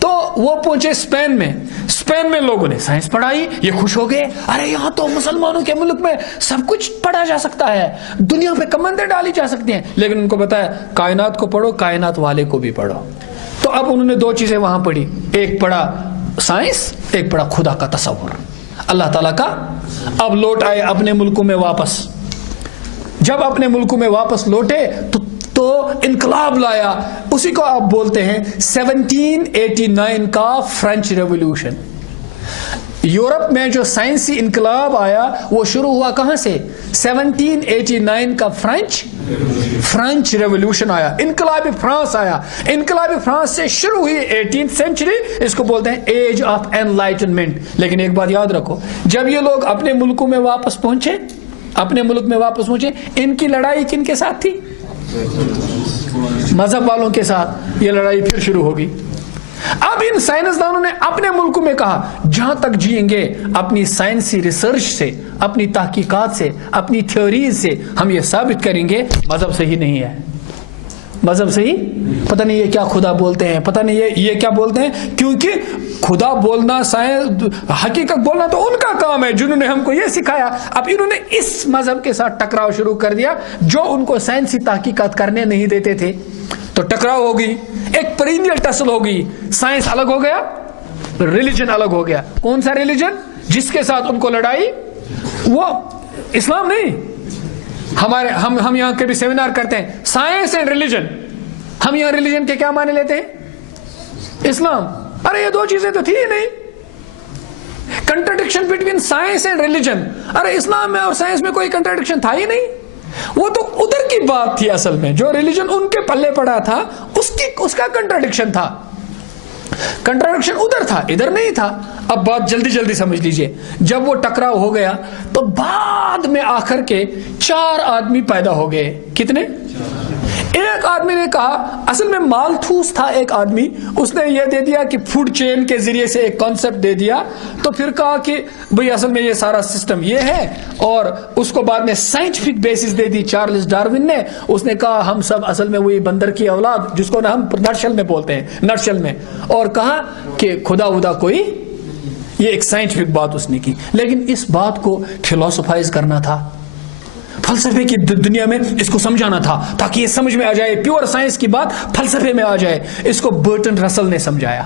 تو وہ پہنچے اسپین میں لوگوں نے سائنس پڑھائی, یہ خوش ہو گئے, ارے یہاں تو مسلمانوں کے ملک میں سب کچھ پڑھا جا سکتا ہے, دنیا پہ کمندیں ڈالی جا سکتی ہیں. لیکن ان کو بتایا کائنات کو پڑھو, کائنات والے کو بھی پڑھو. تو اب انہوں نے دو چیزیں وہاں پڑھی, ایک پڑھا سائنس, ایک پڑھا خدا کا تصور, اللہ تعالیٰ کا. اب لوٹ آئے اپنے ملکوں میں واپس. جب اپنے ملکوں میں واپس لوٹے تو انقلاب لایا. اسی کو آپ بولتے ہیں 1789 کا فرینچ ریولوشن. یورپ میں جو سائنسی انقلاب آیا وہ شروع ہوا کہاں سے, 1789 کا فرینچ ریولوشن آیا, انقلاب فرانس آیا. انقلاب فرانس سے شروع ہوئی 18th سینچری, اس کو بولتے ہیں ایج آف انلائٹنمنٹ. لیکن ایک بات یاد رکھو, جب یہ لوگ اپنے ملکوں میں واپس پہنچے, ان کی لڑائی کن کے ساتھ تھی, مذہب والوں کے ساتھ. یہ لڑائی پھر شروع ہوگی. اب ان سائنسدانوں نے اپنے ملکوں میں کہا جہاں تک جئیں گے اپنی سائنسی ریسرچ سے, اپنی تحقیقات سے, اپنی تھیوریز سے ہم یہ ثابت کریں گے مذہب صحیح نہیں ہے, مذہب صحیح, پتہ نہیں یہ کیا خدا بولتے ہیں, پتہ نہیں یہ کیا بولتے ہیں. کیونکہ خدا بولنا, حقیقت بولنا تو ان کا کام ہے جنہوں نے ہم کو یہ سکھایا. اب انہوں نے اس مذہب کے ساتھ ٹکراؤ شروع کر دیا جو ان کو سائنسی تحقیقات کرنے نہیں دیتے تھے. تو ٹکراؤ ہوگی, ایک پرینیل ٹسل ہوگی. سائنس الگ ہو گیا, ریلیجن الگ ہو گیا. کون سا ریلیجن جس کے ساتھ ان کو لڑائی, وہ اسلام نہیں. ہم یہاں کے بھی سیمینار کرتے ہیں, سائنس اینڈ ریلیجن. ہم یہاں ریلیجن کے کیا معنی لیتے ہیں, اسلام. ارے یہ دو چیزیں تو تھی ہی نہیں. Contradiction between science and religion, ارے اسلام میں اور سائنس میں کوئی کنٹراڈکشن تھا ہی نہیں. وہ تو ادھر کی بات تھی اصل میں, جو ریلیجن ان کے پلے پڑا تھا اس کا کنٹراڈکشن تھا. کنٹراڈکشن ادھر تھا, ادھر نہیں تھا. اب بات جلدی سمجھ لیجئے. جب وہ ٹکراؤ ہو گیا تو بعد میں آخر کے 4 آدمی پیدا ہو گئے. کتنے؟ ایک آدمی نے کہا اصل میں مالتھوس تھا ایک آدمی, اس نے یہ دے دیا کہ فوڈ چین کے ذریعے سے ایک کانسیپٹ دے دیا, تو پھر کہا کہ بھئی اصل میں یہ سارا سسٹم یہ ہے, اور اس کو بعد میں سائنٹیفک بیسس دے دی چارلز ڈارون نے. اس نے کہا ہم سب اصل میں وہی بندر کی اولاد, جس کو نا ہم نرشل میں بولتے ہیں, نرشل میں, اور کہا کہ خدا ودا کوئی, یہ ایک سائنٹیفک بات اس نے کی. لیکن اس بات کو فلسفائز کرنا تھا, فلسفے کی دنیا میں اس کو سمجھانا تھا تاکہ یہ سمجھ میں آ جائے, پیور سائنس کی بات فلسفے میں آ جائے. اس کو برٹن رسل نے سمجھایا,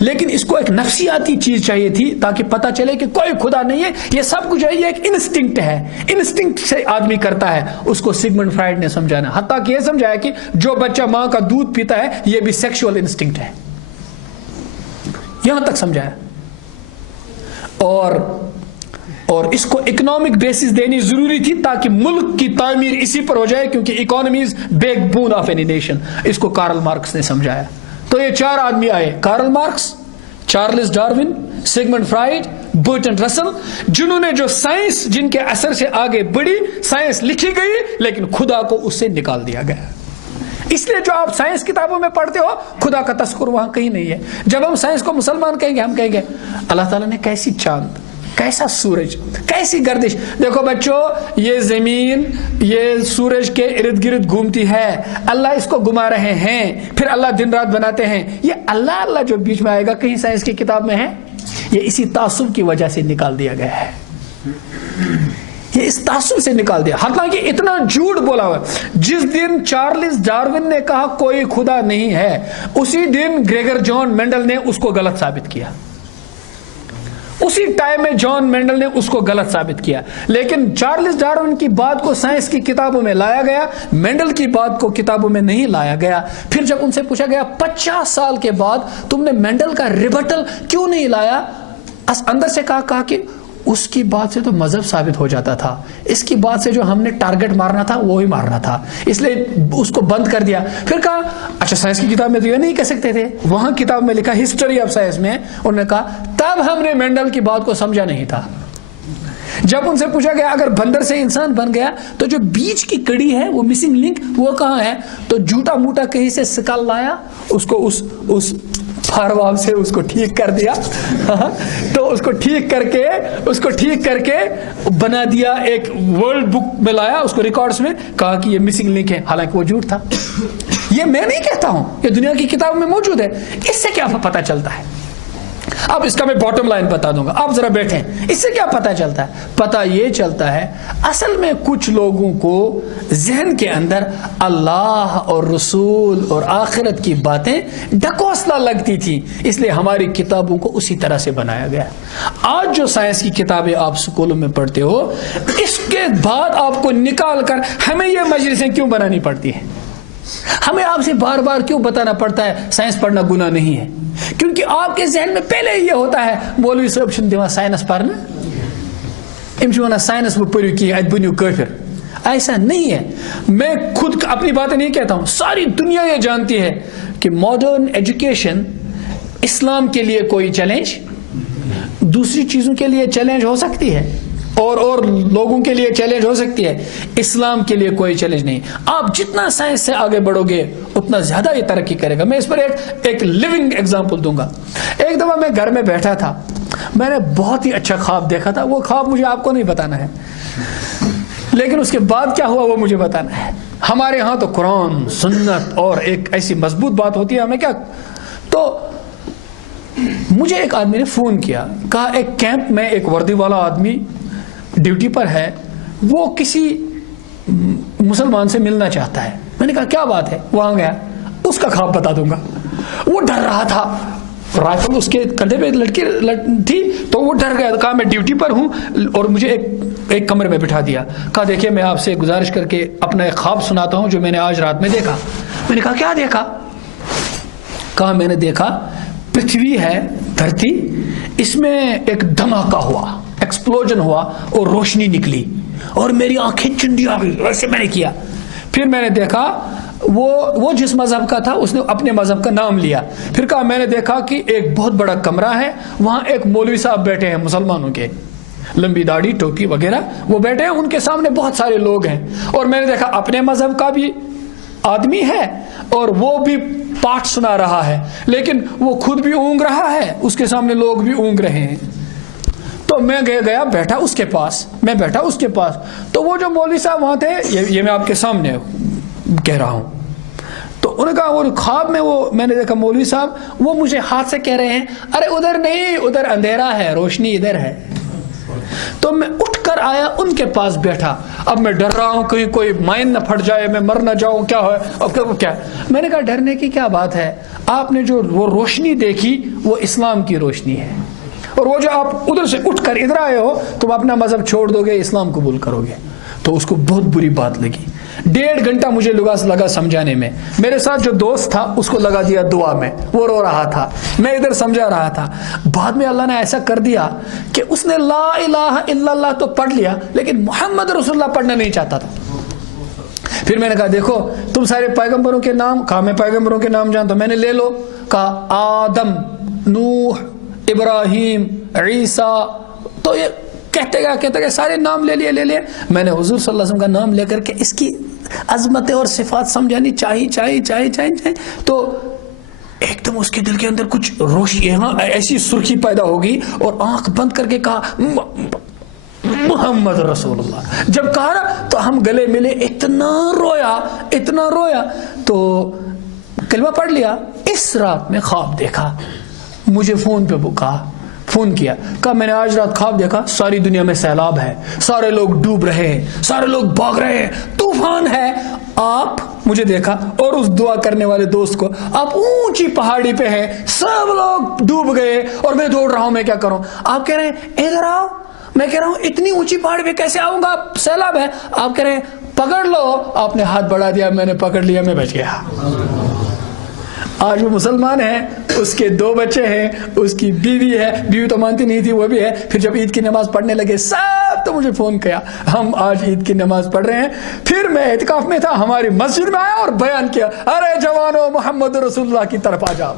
لیکن اس کو ایک نفسیاتی چیز چاہیے تھی تاکہ پتہ چلے کہ کوئی خدا نہیں ہے, یہ سب کچھ ہے, یہ ایک انسٹنکٹ ہے, انسٹنکٹ سے آدمی کرتا ہے. اس کو سگمنڈ فرائڈ نے سمجھانا, حتیٰ کہ یہ سمجھایا کہ جو بچہ ماں کا دودھ پیتا ہے یہ بھی سیکشول انسٹنکٹ ہے, یہاں تک سمجھایا. اور اس کو اکنامک بیسس دینی ضروری تھی تاکہ ملک کی تعمیر اسی پر ہو جائے, کیونکہ economy is backbone of any nation. اس کو کارل مارکس نے سمجھایا. تو یہ 4 آدمی آئے, Karl Marx, Charles Darwin, Sigmund Freud, Bertrand Russell, جنہوں نے جو سائنس, جن کے اثر سے آگے بڑھی سائنس لکھی گئی, لیکن خدا کو اس سے نکال دیا گیا. اس لیے جو آپ سائنس کتابوں میں پڑھتے ہو خدا کا تذکر وہاں کہیں نہیں ہے. جب ہم سائنس کو مسلمان کہیں گے, ہم کہیں گے اللہ تعالیٰ نے کیسی چاند, کیسا سورج, کیسی گردش. دیکھو بچوں, یہ زمین یہ سورج کے ارد گرد گھومتی ہے, اللہ اس کو گھما رہے ہیں, پھر اللہ دن رات بناتے ہیں. یہ اللہ جو بیچ میں آئے گا کہیں سائنس کی کتاب میں ہے؟ یہ اسی تعصب کی وجہ سے نکال دیا گیا ہے, یہ اس تعصب سے نکال دیا. حالانکہ اتنا جھوٹ بولا ہوا. جس دن چارلز ڈارون نے کہا کوئی خدا نہیں ہے, اسی دن گریگر جان مینڈل نے اس کو غلط ثابت کیا. اسی ٹائم میں جان مینڈل نے اس کو غلط ثابت کیا. لیکن چارلز ڈارون کی بات کو سائنس کی کتابوں میں لایا گیا, مینڈل کی بات کو کتابوں میں نہیں لایا گیا. پھر جب ان سے پوچھا گیا 50 سال کے بعد تم نے مینڈل کا ریبٹل کیوں نہیں لایا, اندر سے کہا کہ اس کی بات سے تو مذہب ثابت ہو جاتا تھا, اس کی بات سے جو ہم نے ٹارگٹ مارنا تھا وہی مارنا تھا, اس لیے اس کو بند کر دیا. پھر کہا اچھا سائنس کی کتاب میں تو یہ نہیں کہہ سکتے تھے, وہاں کتاب میں لکھا ہسٹری آف سائنس میں, انہوں نے کہا تب ہم نے مینڈل کی بات کو سمجھا نہیں تھا. جب ان سے پوچھا گیا اگر بندر سے انسان بن گیا تو جو بیچ کی کڑی ہے وہ مسنگ لنک وہ کہاں ہے, تو جھوٹا موٹا کہیں سے سکال لایا, اس کو اس فارواب سے اس کو ٹھیک کر دیا. تو اس کو ٹھیک کر کے بنا دیا, ایک ورلڈ بک میں لایا, اس کو ریکارڈز میں کہا کہ یہ مسنگ لنک ہے, حالانکہ وہ جھوٹ تھا. یہ میں نہیں کہتا ہوں, یہ دنیا کی کتاب میں موجود ہے. اس سے کیا پتہ چلتا ہے؟ اب اس کا میں باٹم لائن بتا دوں گا, آپ ذرا بیٹھیں. اس سے کیا پتہ چلتا ہے؟ پتہ یہ چلتا ہے اصل میں کچھ لوگوں کو ذہن کے اندر اللہ اور رسول اور آخرت کی باتیں ڈکوسلا لگتی تھی, اس لیے ہماری کتابوں کو اسی طرح سے بنایا گیا. آج جو سائنس کی کتابیں آپ سکولوں میں پڑھتے ہو, اس کے بعد آپ کو نکال کر ہمیں یہ مجلسیں کیوں بنانی پڑتی ہیں, ہمیں آپ سے بار بار کیوں بتانا پڑتا ہے سائنس پڑھنا گناہ نہیں ہے؟ کیونکہ آپ کے ذہن میں پہلے یہ ہوتا ہے مولوی صاحب چھن دیوان سائنس پڑھنا, ام چھونا سائنس وہ پڑھو کی ات بنیو کافر. ایسا نہیں ہے. میں خود اپنی باتیں نہیں کہتا ہوں, ساری دنیا یہ جانتی ہے کہ ماڈرن ایجوکیشن اسلام کے لیے کوئی چیلنج, دوسری چیزوں کے لیے چیلنج ہو سکتی ہے, اور لوگوں کے لیے چیلنج ہو سکتی ہے, اسلام کے لیے کوئی چیلنج نہیں. آپ جتنا سائنس سے آگے بڑھو گے اتنا زیادہ یہ ترقی کرے گا. میں اس پر ایک لیونگ ایگزامپل دوں گا. ایک دفعہ میں گھر میں بیٹھا تھا, میں نے بہت ہی اچھا خواب دیکھا تھا. وہ خواب مجھے آپ کو نہیں بتانا ہے, لیکن اس کے بعد کیا ہوا وہ مجھے بتانا ہے. ہمارے ہاں تو قرآن سنت اور ایک ایسی مضبوط بات ہوتی ہے, ہمیں کیا. تو مجھے ایک آدمی نے فون کیا, کہا ایک کیمپ میں ایک وردی والا آدمی ڈیوٹی پر ہے, وہ کسی مسلمان سے ملنا چاہتا ہے. میں نے کہا کیا بات ہے, وہاں گیا, اس کا خواب بتا دوں گا. وہ ڈر رہا تھا, رائفل اس کے کندھے پہ لٹکی تھی, تو وہ ڈر گیا. کہا میں ڈیوٹی پر ہوں, اور مجھے ایک کمرے میں بٹھا دیا. کہا دیکھیے میں آپ سے گزارش کر کے اپنا ایک خواب سناتا ہوں جو میں نے آج رات میں دیکھا. میں نے کہا کیا دیکھا؟ کہا میں نے دیکھا پرتھوی ہے, دھرتی, اس میں ایک دھماکہ ہوا, ایکسپلوژن ہوا اور روشنی نکلی, اور میری آنکھیں چنڈی آ گئی. ویسے میں نے کیا. پھر میں نے دیکھا وہ جس مذہب کا تھا اس نے اپنے مذہب کا نام لیا. پھر کہا میں نے دیکھا کہ ایک بہت بڑا کمرہ ہے, وہاں ایک مولوی صاحب بیٹھے ہیں مسلمانوں کے, لمبی داڑھی ٹوپی وغیرہ, وہ بیٹھے ہیں, ان کے سامنے بہت سارے لوگ ہیں. اور میں نے دیکھا اپنے مذہب کا بھی آدمی ہے اور وہ بھی پاٹ سنا رہا ہے، لیکن وہ خود بھی اونگ رہا ہے، اس کے سامنے لوگ بھی اونگ رہے ہیں. تو میں گیا بیٹھا اس کے پاس، تو وہ جو مولوی صاحب وہاں تھے، یہ میں آپ کے سامنے کہہ رہا ہوں، تو انہوں نے کہا وہ خواب میں میں نے دیکھا مولوی صاحب وہ مجھے ہاتھ سے کہہ رہے ہیں ارے ادھر نہیں، ادھر اندھیرا ہے، روشنی ادھر ہے. تو میں اٹھ کر آیا ان کے پاس بیٹھا. اب میں ڈر رہا ہوں کہیں کوئی مائن نہ پھٹ جائے، میں مر نہ جاؤں، کیا ہے اب کیا. میں نے کہا ڈرنے کی کیا بات ہے، آپ نے جو وہ روشنی دیکھی وہ اسلام کی روشنی ہے، اور وہ جو آپ ادھر سے اٹھ کر ادھر آئے ہو تم اپنا مذہب چھوڑ دو گے، اسلام قبول کرو گے. تو اس کو بہت بری بات لگی. 1.5 گھنٹہ مجھے لگا سمجھانے میں. میرے ساتھ جو دوست تھا اس کو لگا دیا دعا میں، وہ رو رہا تھا، میں ادھر سمجھا رہا تھا. بعد میں اللہ نے ایسا کر دیا کہ اس نے لا الہ الا اللہ تو پڑھ لیا، لیکن محمد رسول اللہ پڑھنا نہیں چاہتا تھا. پھر میں نے کہا دیکھو تم سارے پیغمبروں کے نام، کہا میں پیغمبروں کے نام جانتا ہوں. میں نے لے لو، کہا آدم، نوح، ابراہیم، عیسیٰ. تو یہ کہتے گئے سارے نام لے لیے. میں نے حضور صلی اللہ علیہ وسلم کا نام لے کر کے اس کی عظمتیں اور صفات سمجھانی چاہیے. تو ایک دم اس کے دل کے اندر کچھ روشنی، ایسی سرخی پیدا ہوگی، اور آنکھ بند کر کے کہا محمد رسول اللہ. جب کہا نا تو ہم گلے ملے، اتنا رویا. تو کلمہ پڑھ لیا. اس رات میں خواب دیکھا، مجھے فون کیا، کہا میں نے آج رات خواب دیکھا ساری دنیا میں سیلاب ہے، سارے لوگ ڈوب رہے ہیں، سارے لوگ بھاگ رہے ہیں، طوفان ہے. آپ مجھے دیکھا اور اس دعا کرنے والے دوست کو، آپ اونچی پہاڑی پہ ہیں، سب لوگ ڈوب گئے اور میں دوڑ رہا ہوں، میں کیا کروں. آپ کہہ رہے ہیں ادھر آؤ. میں کہہ رہا ہوں اتنی اونچی پہاڑی پہ کیسے آؤں گا، سیلاب ہے. آپ کہہ رہے ہیں پکڑ لو. آپ نے ہاتھ بڑھا دیا، میں نے پکڑ لیا، میں بچ گیا. آج وہ مسلمان ہے، اس کے 2 بچے ہیں، اس کی بیوی ہے، بیوی تو مانتی نہیں تھی، وہ بھی ہے. پھر جب عید کی نماز پڑھنے لگے سب تو مجھے فون کیا، ہم آج عید کی نماز پڑھ رہے ہیں. پھر میں اعتکاف میں تھا، ہماری مسجد میں آیا اور بیان کیا، ارے جوانو محمد رسول اللہ کی طرف آ جاؤ،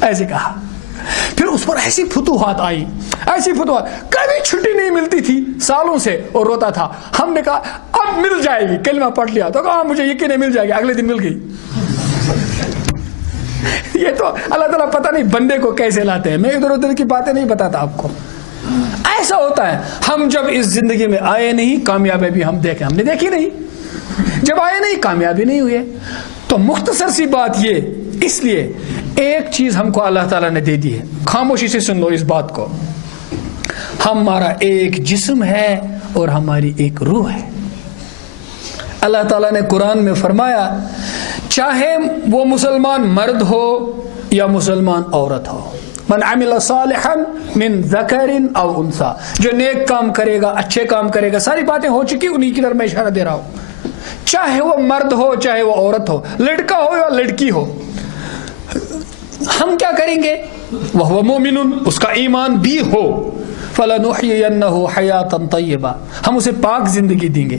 ایسے کہا. پھر اس پر ایسی فتوحات آئی، کبھی چھٹی نہیں ملتی تھی سالوں سے، اور روتا تھا. ہم نے کہا اب مل جائے گی، کلمہ پڑھ لیا تو کہا مجھے یقین ہے مل جائے گی. اگلے دن مل گئی. یہ تو اللہ تعالیٰ پتہ نہیں بندے کو کیسے لاتے ہیں. میں ادھر ادھر کی باتیں نہیں بتاتا آپ کو. ایسا ہوتا ہے، ہم جب اس زندگی میں آئے نہیں، کامیابی بھی ہم نے دیکھی نہیں. جب آئے نہیں، کامیابی نہیں ہوئے. تو مختصر سی بات یہ، اس لیے ایک چیز ہم کو اللہ تعالیٰ نے دے دی ہے، خاموشی سے سن لو اس بات کو. ہمارا ایک جسم ہے اور ہماری ایک روح ہے. اللہ تعالیٰ نے قرآن میں فرمایا چاہے وہ مسلمان مرد ہو یا مسلمان عورت ہو، من عمل صالحا من ذکر او انثى، جو نیک کام کرے گا، اچھے کام کرے گا. ساری باتیں ہو چکی، انہی کی طرف میں اشارہ دے رہا ہوں. چاہے وہ مرد ہو چاہے وہ عورت ہو، لڑکا ہو یا لڑکی ہو، ہم کیا کریں گے؟ وَهُوَ مُؤْمِنٌ، اس کا ایمان بھی ہو، فَلَنُحْيِيَنَّهُ حَيَاةً طَيِّبَةً، ہم اسے پاک زندگی دیں گے.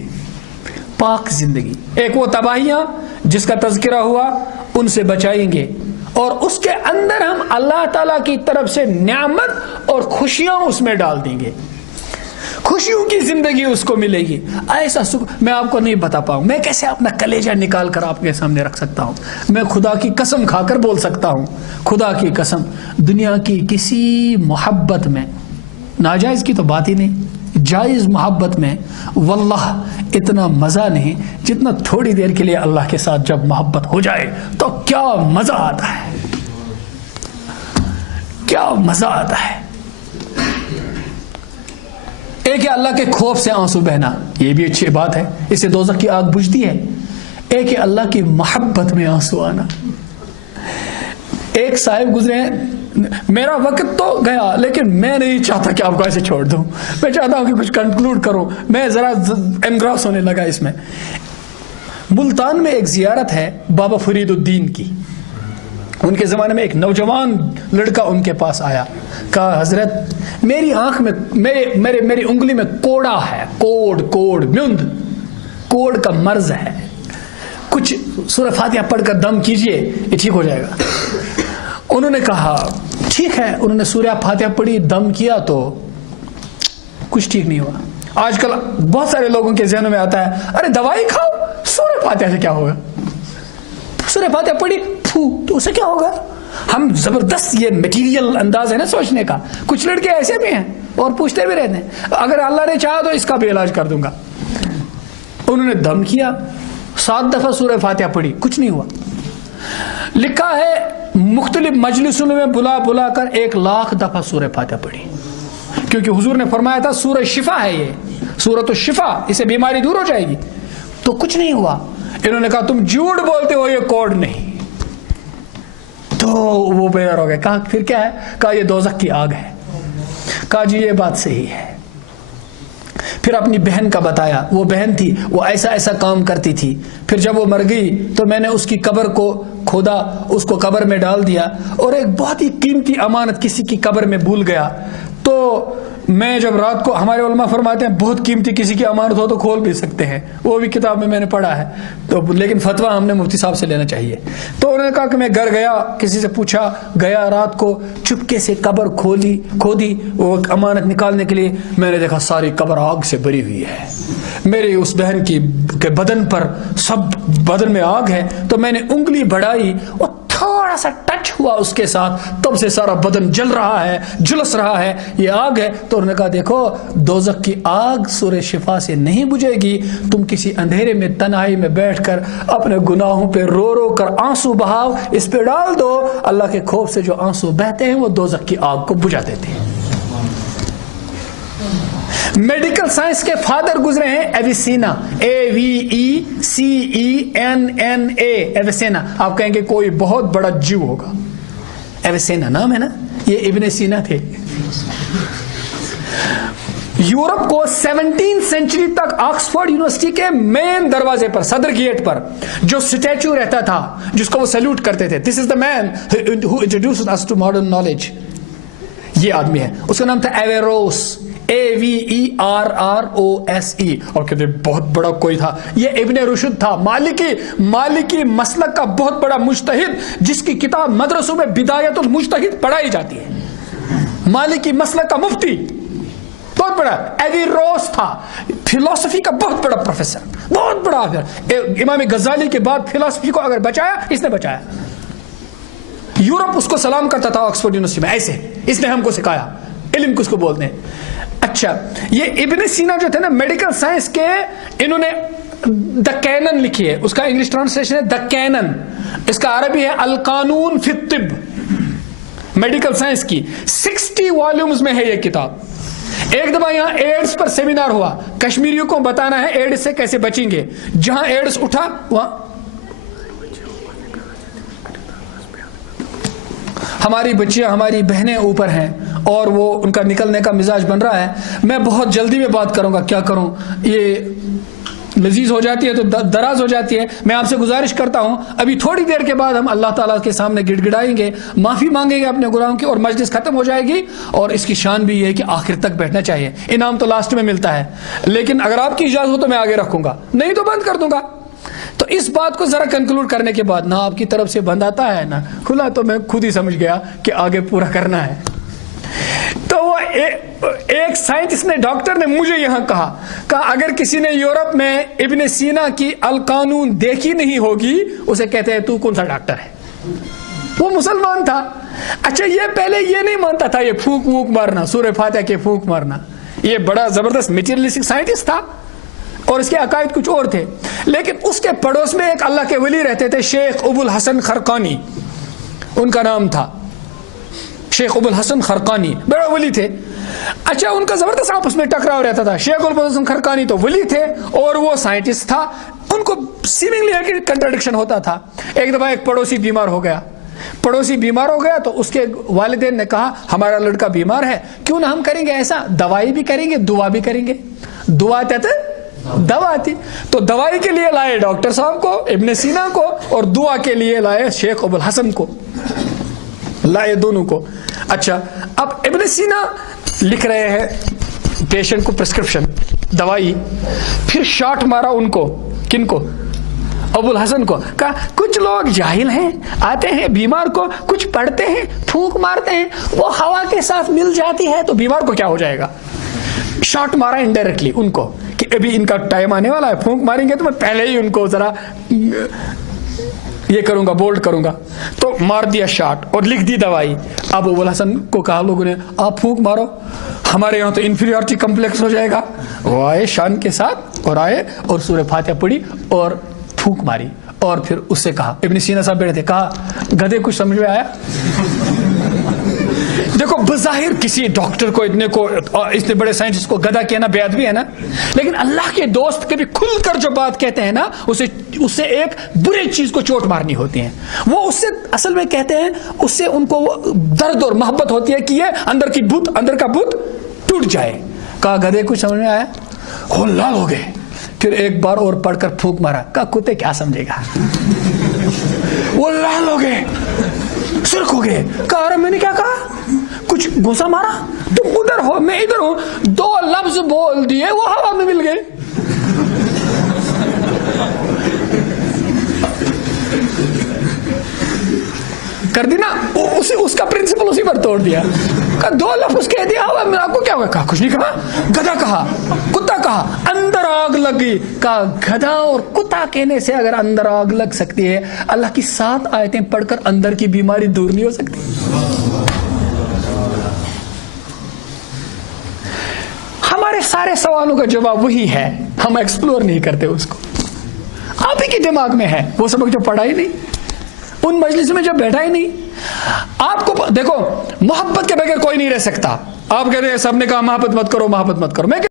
پاک زندگی. ایک وہ تباہیاں جس کا تذکرہ ہوا ان سے بچائیں گے، اور اس کے اندر ہم اللہ تعالیٰ کی طرف سے نعمت اور خوشیاں اس میں ڈال دیں گے. خوشیوں کی زندگی اس کو ملے گی. ایسا میں آپ کو نہیں بتا پاؤں، میں کیسے اپنا کلیجہ نکال کر آپ کے سامنے رکھ سکتا ہوں. میں خدا کی قسم کھا کر بول سکتا ہوں، خدا کی قسم، دنیا کی کسی محبت میں، ناجائز کی تو بات ہی نہیں، جائز محبت میں واللہ اتنا مزہ نہیں جتنا تھوڑی دیر کے لیے اللہ کے ساتھ جب محبت ہو جائے تو کیا مزہ آتا ہے، کیا مزہ آتا ہے. ایک ہے اللہ کے خوف سے آنسو بہنا، یہ بھی اچھی بات ہے، اس سے دوزخ کی آگ بجھتی ہے. ایک ہے اللہ کی محبت میں آنسو آنا. ایک صاحب گزرے ہیں، میرا وقت تو گیا لیکن میں نہیں چاہتا کہ آپ کو ایسے چھوڑ دوں، میں چاہتا ہوں کہ کچھ کنکلوڈ کروں. میں ذرا انگراس ہونے لگا اس میں. ملتان میں ایک زیارت ہے بابا فرید الدین کی. ان کے زمانے میں ایک نوجوان لڑکا ان کے پاس آیا، کہا حضرت میری آنکھ میں میری انگلی میں کوڑا ہے، کوڑ کا مرض ہے، کچھ سورہ فاتحہ پڑھ کر دم کیجئے، یہ ٹھیک ہو جائے گا. انہوں نے کہا ٹھیک ہے. انہوں نے سورہ فاتحہ پڑھی، دم کیا تو کچھ ٹھیک نہیں ہوا. آج کل بہت سارے لوگوں کے ذہنوں میں آتا ہے ارے دوائی کھاؤ، سورہ فاتحہ سے کیا ہوگا؟ سورہ فاتحہ پڑھی تو اسے کیا ہوگا؟ ہم زبردست یہ میٹیریل انداز ہے نا سوچنے کا. کچھ لڑکے ایسے بھی ہیں اور پوچھتے بھی رہتے ہیں اگر اللہ نے چاہا تو اس کا بھی علاج کر دوں گا. انہوں نے دم کیا, 7 دفعہ سورہ فاتحہ پڑھی, کچھ نہیں ہوا. لکھا ہے مختلف مجلسوں میں بلا بلا کر 1,00,000 دفعہ سورہ فاتحہ پڑھی, کیونکہ حضور نے فرمایا تھا سورہ شفا ہے, یہ سورۃ الشفا, اسے بیماری دور ہو جائے گی. تو کچھ نہیں ہوا. انہوں نے کہا تم جھوٹ بولتے ہو, یہ کوڈ نہیں. تو وہ بیدار ہو گئے. کہا پھر کیا ہے؟ کہا یہ دوزخ کی آگ ہے. کہا جی یہ بات صحیح ہے. پھر اپنی بہن کا بتایا. وہ بہن تھی, وہ ایسا ایسا کام کرتی تھی. پھر جب وہ مر گئی تو میں نے اس کی قبر کو کھودا, اس کو قبر میں ڈال دیا, اور ایک بہت ہی قیمتی امانت کسی کی قبر میں بھول گیا. تو میں جب رات کو, ہمارے علماء فرماتے ہیں بہت قیمتی کسی کی امانت ہو تو کھول بھی سکتے ہیں, وہ بھی کتاب میں نے پڑھا ہے, تو لیکن فتویٰ ہم نے مفتی صاحب سے لینا چاہیے. تو انہوں نے کہا کہ میں گھر گیا, کسی سے پوچھا, گیا رات کو چپکے سے قبر کھودی وہ امانت نکالنے کے لیے. میں نے دیکھا ساری قبر آگ سے بھری ہوئی ہے. میری اس بہن کے بدن پر سب بدن میں آگ ہے. تو میں نے انگلی بڑھائی اور تھوڑا سا ٹچ ہوا اس کے ساتھ, تب سے سارا بدن جل رہا ہے, جلس رہا ہے, یہ آگ ہے. تو انہوں نے کہا دیکھو دوزخ کی آگ سورہ شفا سے نہیں بجھے گی. تم کسی اندھیرے میں تنہائی میں بیٹھ کر اپنے گناہوں پہ رو رو کر آنسو بہاؤ, اس پہ ڈال دو. اللہ کے خوف سے جو آنسو بہتے ہیں وہ دوزخ کی آگ کو بجھا دیتے ہیں. میڈیکل سائنس کے فادر گزرے ہیں ایویسینا, AVECENNA, ایویسینا. آپ کہیں گے کوئی بہت بڑا جیو ہوگا, ایویسینا نام ہے نا, یہ ابن سینا تھے. یورپ کو 17 سینچری تک آکسفورڈ یونیورسٹی کے مین دروازے پر, صدر گیٹ پر جو سٹیچو رہتا تھا جس کو وہ سیلوٹ کرتے تھے, this is the man who introduced us to modern knowledge, یہ آدمی ہے. اس کا نام تھا ایویروس, AVERROSE, اور کہتے بہت بڑا کوئی تھا. یہ ابن رشد تھا, مالکی مسلک کا بہت بڑا مجتہد, جس کی کتاب مدرسوں میں بدایت المجتہد پڑھائی جاتی ہے. مالکی مسلک کا مفتی, بہت بڑا. ایویروس تھا فلسفی کا بہت بڑا پروفیسر, بہت بڑا. امام غزالی کے بعد فلسفی کو اگر بچایا, اس نے بچایا. یورپ اس کو سلام کرتا تھا آکسفورڈ یونیورسٹی میں, ایسے اس نے ہم کو سکھایا علم کس کو بولتے ہیں. اچھا, یہ ابن سینا جو تھے نا میڈیکل سائنس کے, انہوں نے دا کینن لکھی ہے, اس کا انگلش ٹرانسلیشن ہے دا کینن, اس کا عربی ہے القانون فی الطب, میڈیکل سائنس کی 60 والیومز میں ہے یہ کتاب. ایک دفعہ یہاں ایڈز پر سیمینار ہوا, کشمیریوں کو بتانا ہے ایڈز سے کیسے بچیں گے. جہاں ایڈز اٹھا وہاں ہماری بچیاں ہماری بہنیں اوپر ہیں اور وہ ان کا نکلنے کا مزاج بن رہا ہے. میں بہت جلدی میں بات کروں گا, کیا کروں, یہ لذیذ ہو جاتی ہے تو دراز ہو جاتی ہے. میں آپ سے گزارش کرتا ہوں ابھی تھوڑی دیر کے بعد ہم اللہ تعالیٰ کے سامنے گڑ گڑائیں گے, معافی مانگیں گے اپنے گناہوں کی, اور مجلس ختم ہو جائے گی. اور اس کی شان بھی یہ ہے کہ آخر تک بیٹھنا چاہیے, انعام تو لاسٹ میں ملتا ہے, لیکن اگر آپ کی اجازت ہو تو میں آگے رکھوں گا, نہیں تو بند کر دوں گا. تو اس بات کو ذرا کنکلوڈ کرنے کے بعد, نہ آپ کی طرف سے بند آتا ہے نہ کھلا, تو میں خود ہی سمجھ گیا کہ آگے پورا کرنا ہے. تو وہ ایک سائنٹسٹ نے, ڈاکٹر نے مجھے یہاں کہا اگر کسی نے یورپ میں ابن سینا کی القانون دیکھی نہیں ہوگی, اسے کہتے ہیں تو کون سا ڈاکٹر ہے. وہ مسلمان تھا. اچھا, یہ پہلے یہ نہیں مانتا تھا یہ پھونک وونک مارنا, سورہ فاتحہ کے پھونک مارنا. یہ بڑا زبردست میٹیریلسٹک سائنٹسٹ تھا اور اس کے عقائد کچھ اور تھے. لیکن اس کے پڑوس میں ایک اللہ کے ولی رہتے تھے, شیخ ابو الحسن خرقانی ان کا نام تھا. شیخ ابو الحسن خرقانی بڑا ولی تھے. اچھا, ان کا زبردست آپس میں ٹکراؤ رہتا تھا. شیخ ابو الحسن خرقانی تو ولی تھے اور وہ سائنٹسٹ تھا, ان کو سیمنگلی کنٹراڈکشن ہوتا تھا. ایک دفعہ ایک پڑوسی بیمار ہو گیا تو اس کے والدین نے کہا ہمارا لڑکا بیمار ہے, کیوں نہ ہم کریں گے ایسا, دوائی بھی کریں گے دعا بھی کریں گے. دعا کہتے دوا تھی, تو دوائی کے لیے لائے ڈاکٹر صاحب کو, ابن سینا کو, اور دعا کے لیے لائے شیخ ابو الحسن کو, لائے دونوں کو. اچھا, اب ابن سینا لکھ رہے ہیں پیشنٹ کو پرسکرپشن دوائی, پھر شاٹ مارا ان کو, کن کو, ابو الحسن کو. کہا کچھ لوگ جاہل ہیں, آتے ہیں بیمار کو کچھ پڑھتے ہیں, پھونک مارتے ہیں, وہ ہوا کے ساتھ مل جاتی ہے تو بیمار کو کیا ہو جائے گا. شاٹ مارا انڈائریکٹلی ان کو کہ ابھی ان کا ٹائم آنے والا ہے، پھونک ماریں گے تو میں پہلے ہی ان کو ذرا یہ کروں گا، بولڈ کروں گا. تو مار دیا شاٹ اور لکھ دی دوائی. اب ابو الحسن کو کہا لوگوں نے آپ پھونک مارو، ہمارے یہاں تو انفیریورٹی کمپلیکس ہو جائے گا. وہ آئے شان کے ساتھ اور آئے اور سورہ فاتحہ پڑھی اور پھونک ماری. اور پھر اس سے کہا، ابن سینا صاحب بیٹھے تھے، کہا گدھے کچھ سمجھ میں آیا؟ دیکھو بظاہر کسی ڈاکٹر کو اتنے بڑے سائنٹسٹ کو گدھا کہنا بے ادبی ہے نا، لیکن اللہ کے دوست کبھی کھل کر جو بات کہتے ہیں نا، اسے ایک بری چیز کو چوٹ مارنی ہوتی ہے. وہ اس سے اصل میں کہتے ہیں، اس سے ان کو درد اور محبت ہوتی ہے کہ یہ اندر کا بت ٹوٹ جائے. کہا گدھے کچھ سمجھ میں آیا؟ وہ لال ہو گئے. پھر ایک بار اور پڑھ کر پھونک مارا. کہا کتے کیا سمجھے گا؟ وہ لال ہو گئے، سرخ ہو گئے. کہا ارے میں نے کیا کہا؟ کچھ گھسا مارا؟ تم ادھر ہو میں ادھر ہوں، دو لفظ بول دیے وہ ہوا میں مل گئے. کر دی نا، اس کا پرنسپل اسی پر توڑ دیا. کہا دو لفظ کہہ دیا ہوا میں، آپ کو کیا ہوا؟ کہا کچھ نہیں کہا. گدھا کہا، کتا کہا، اندر آگ لگی. کہا گدھا اور کتا کہنے سے اگر اندر آگ لگ سکتی ہے، اللہ کی 7 آیتیں پڑھ کر اندر کی بیماری دور نہیں ہو سکتی؟ ہمارے سارے سوالوں کا جواب وہی ہے، ہم ایکسپلور نہیں کرتے اس کو. آپ ہی کے دماغ میں ہے، وہ سبق جو پڑھا ہی نہیں، ان مجلس میں جو بیٹھا ہی نہیں. آپ کو دیکھو محبت کے بغیر کوئی نہیں رہ سکتا. آپ کہتے ہیں سب نے کہا محبت مت کرو، محبت مت کرو. میں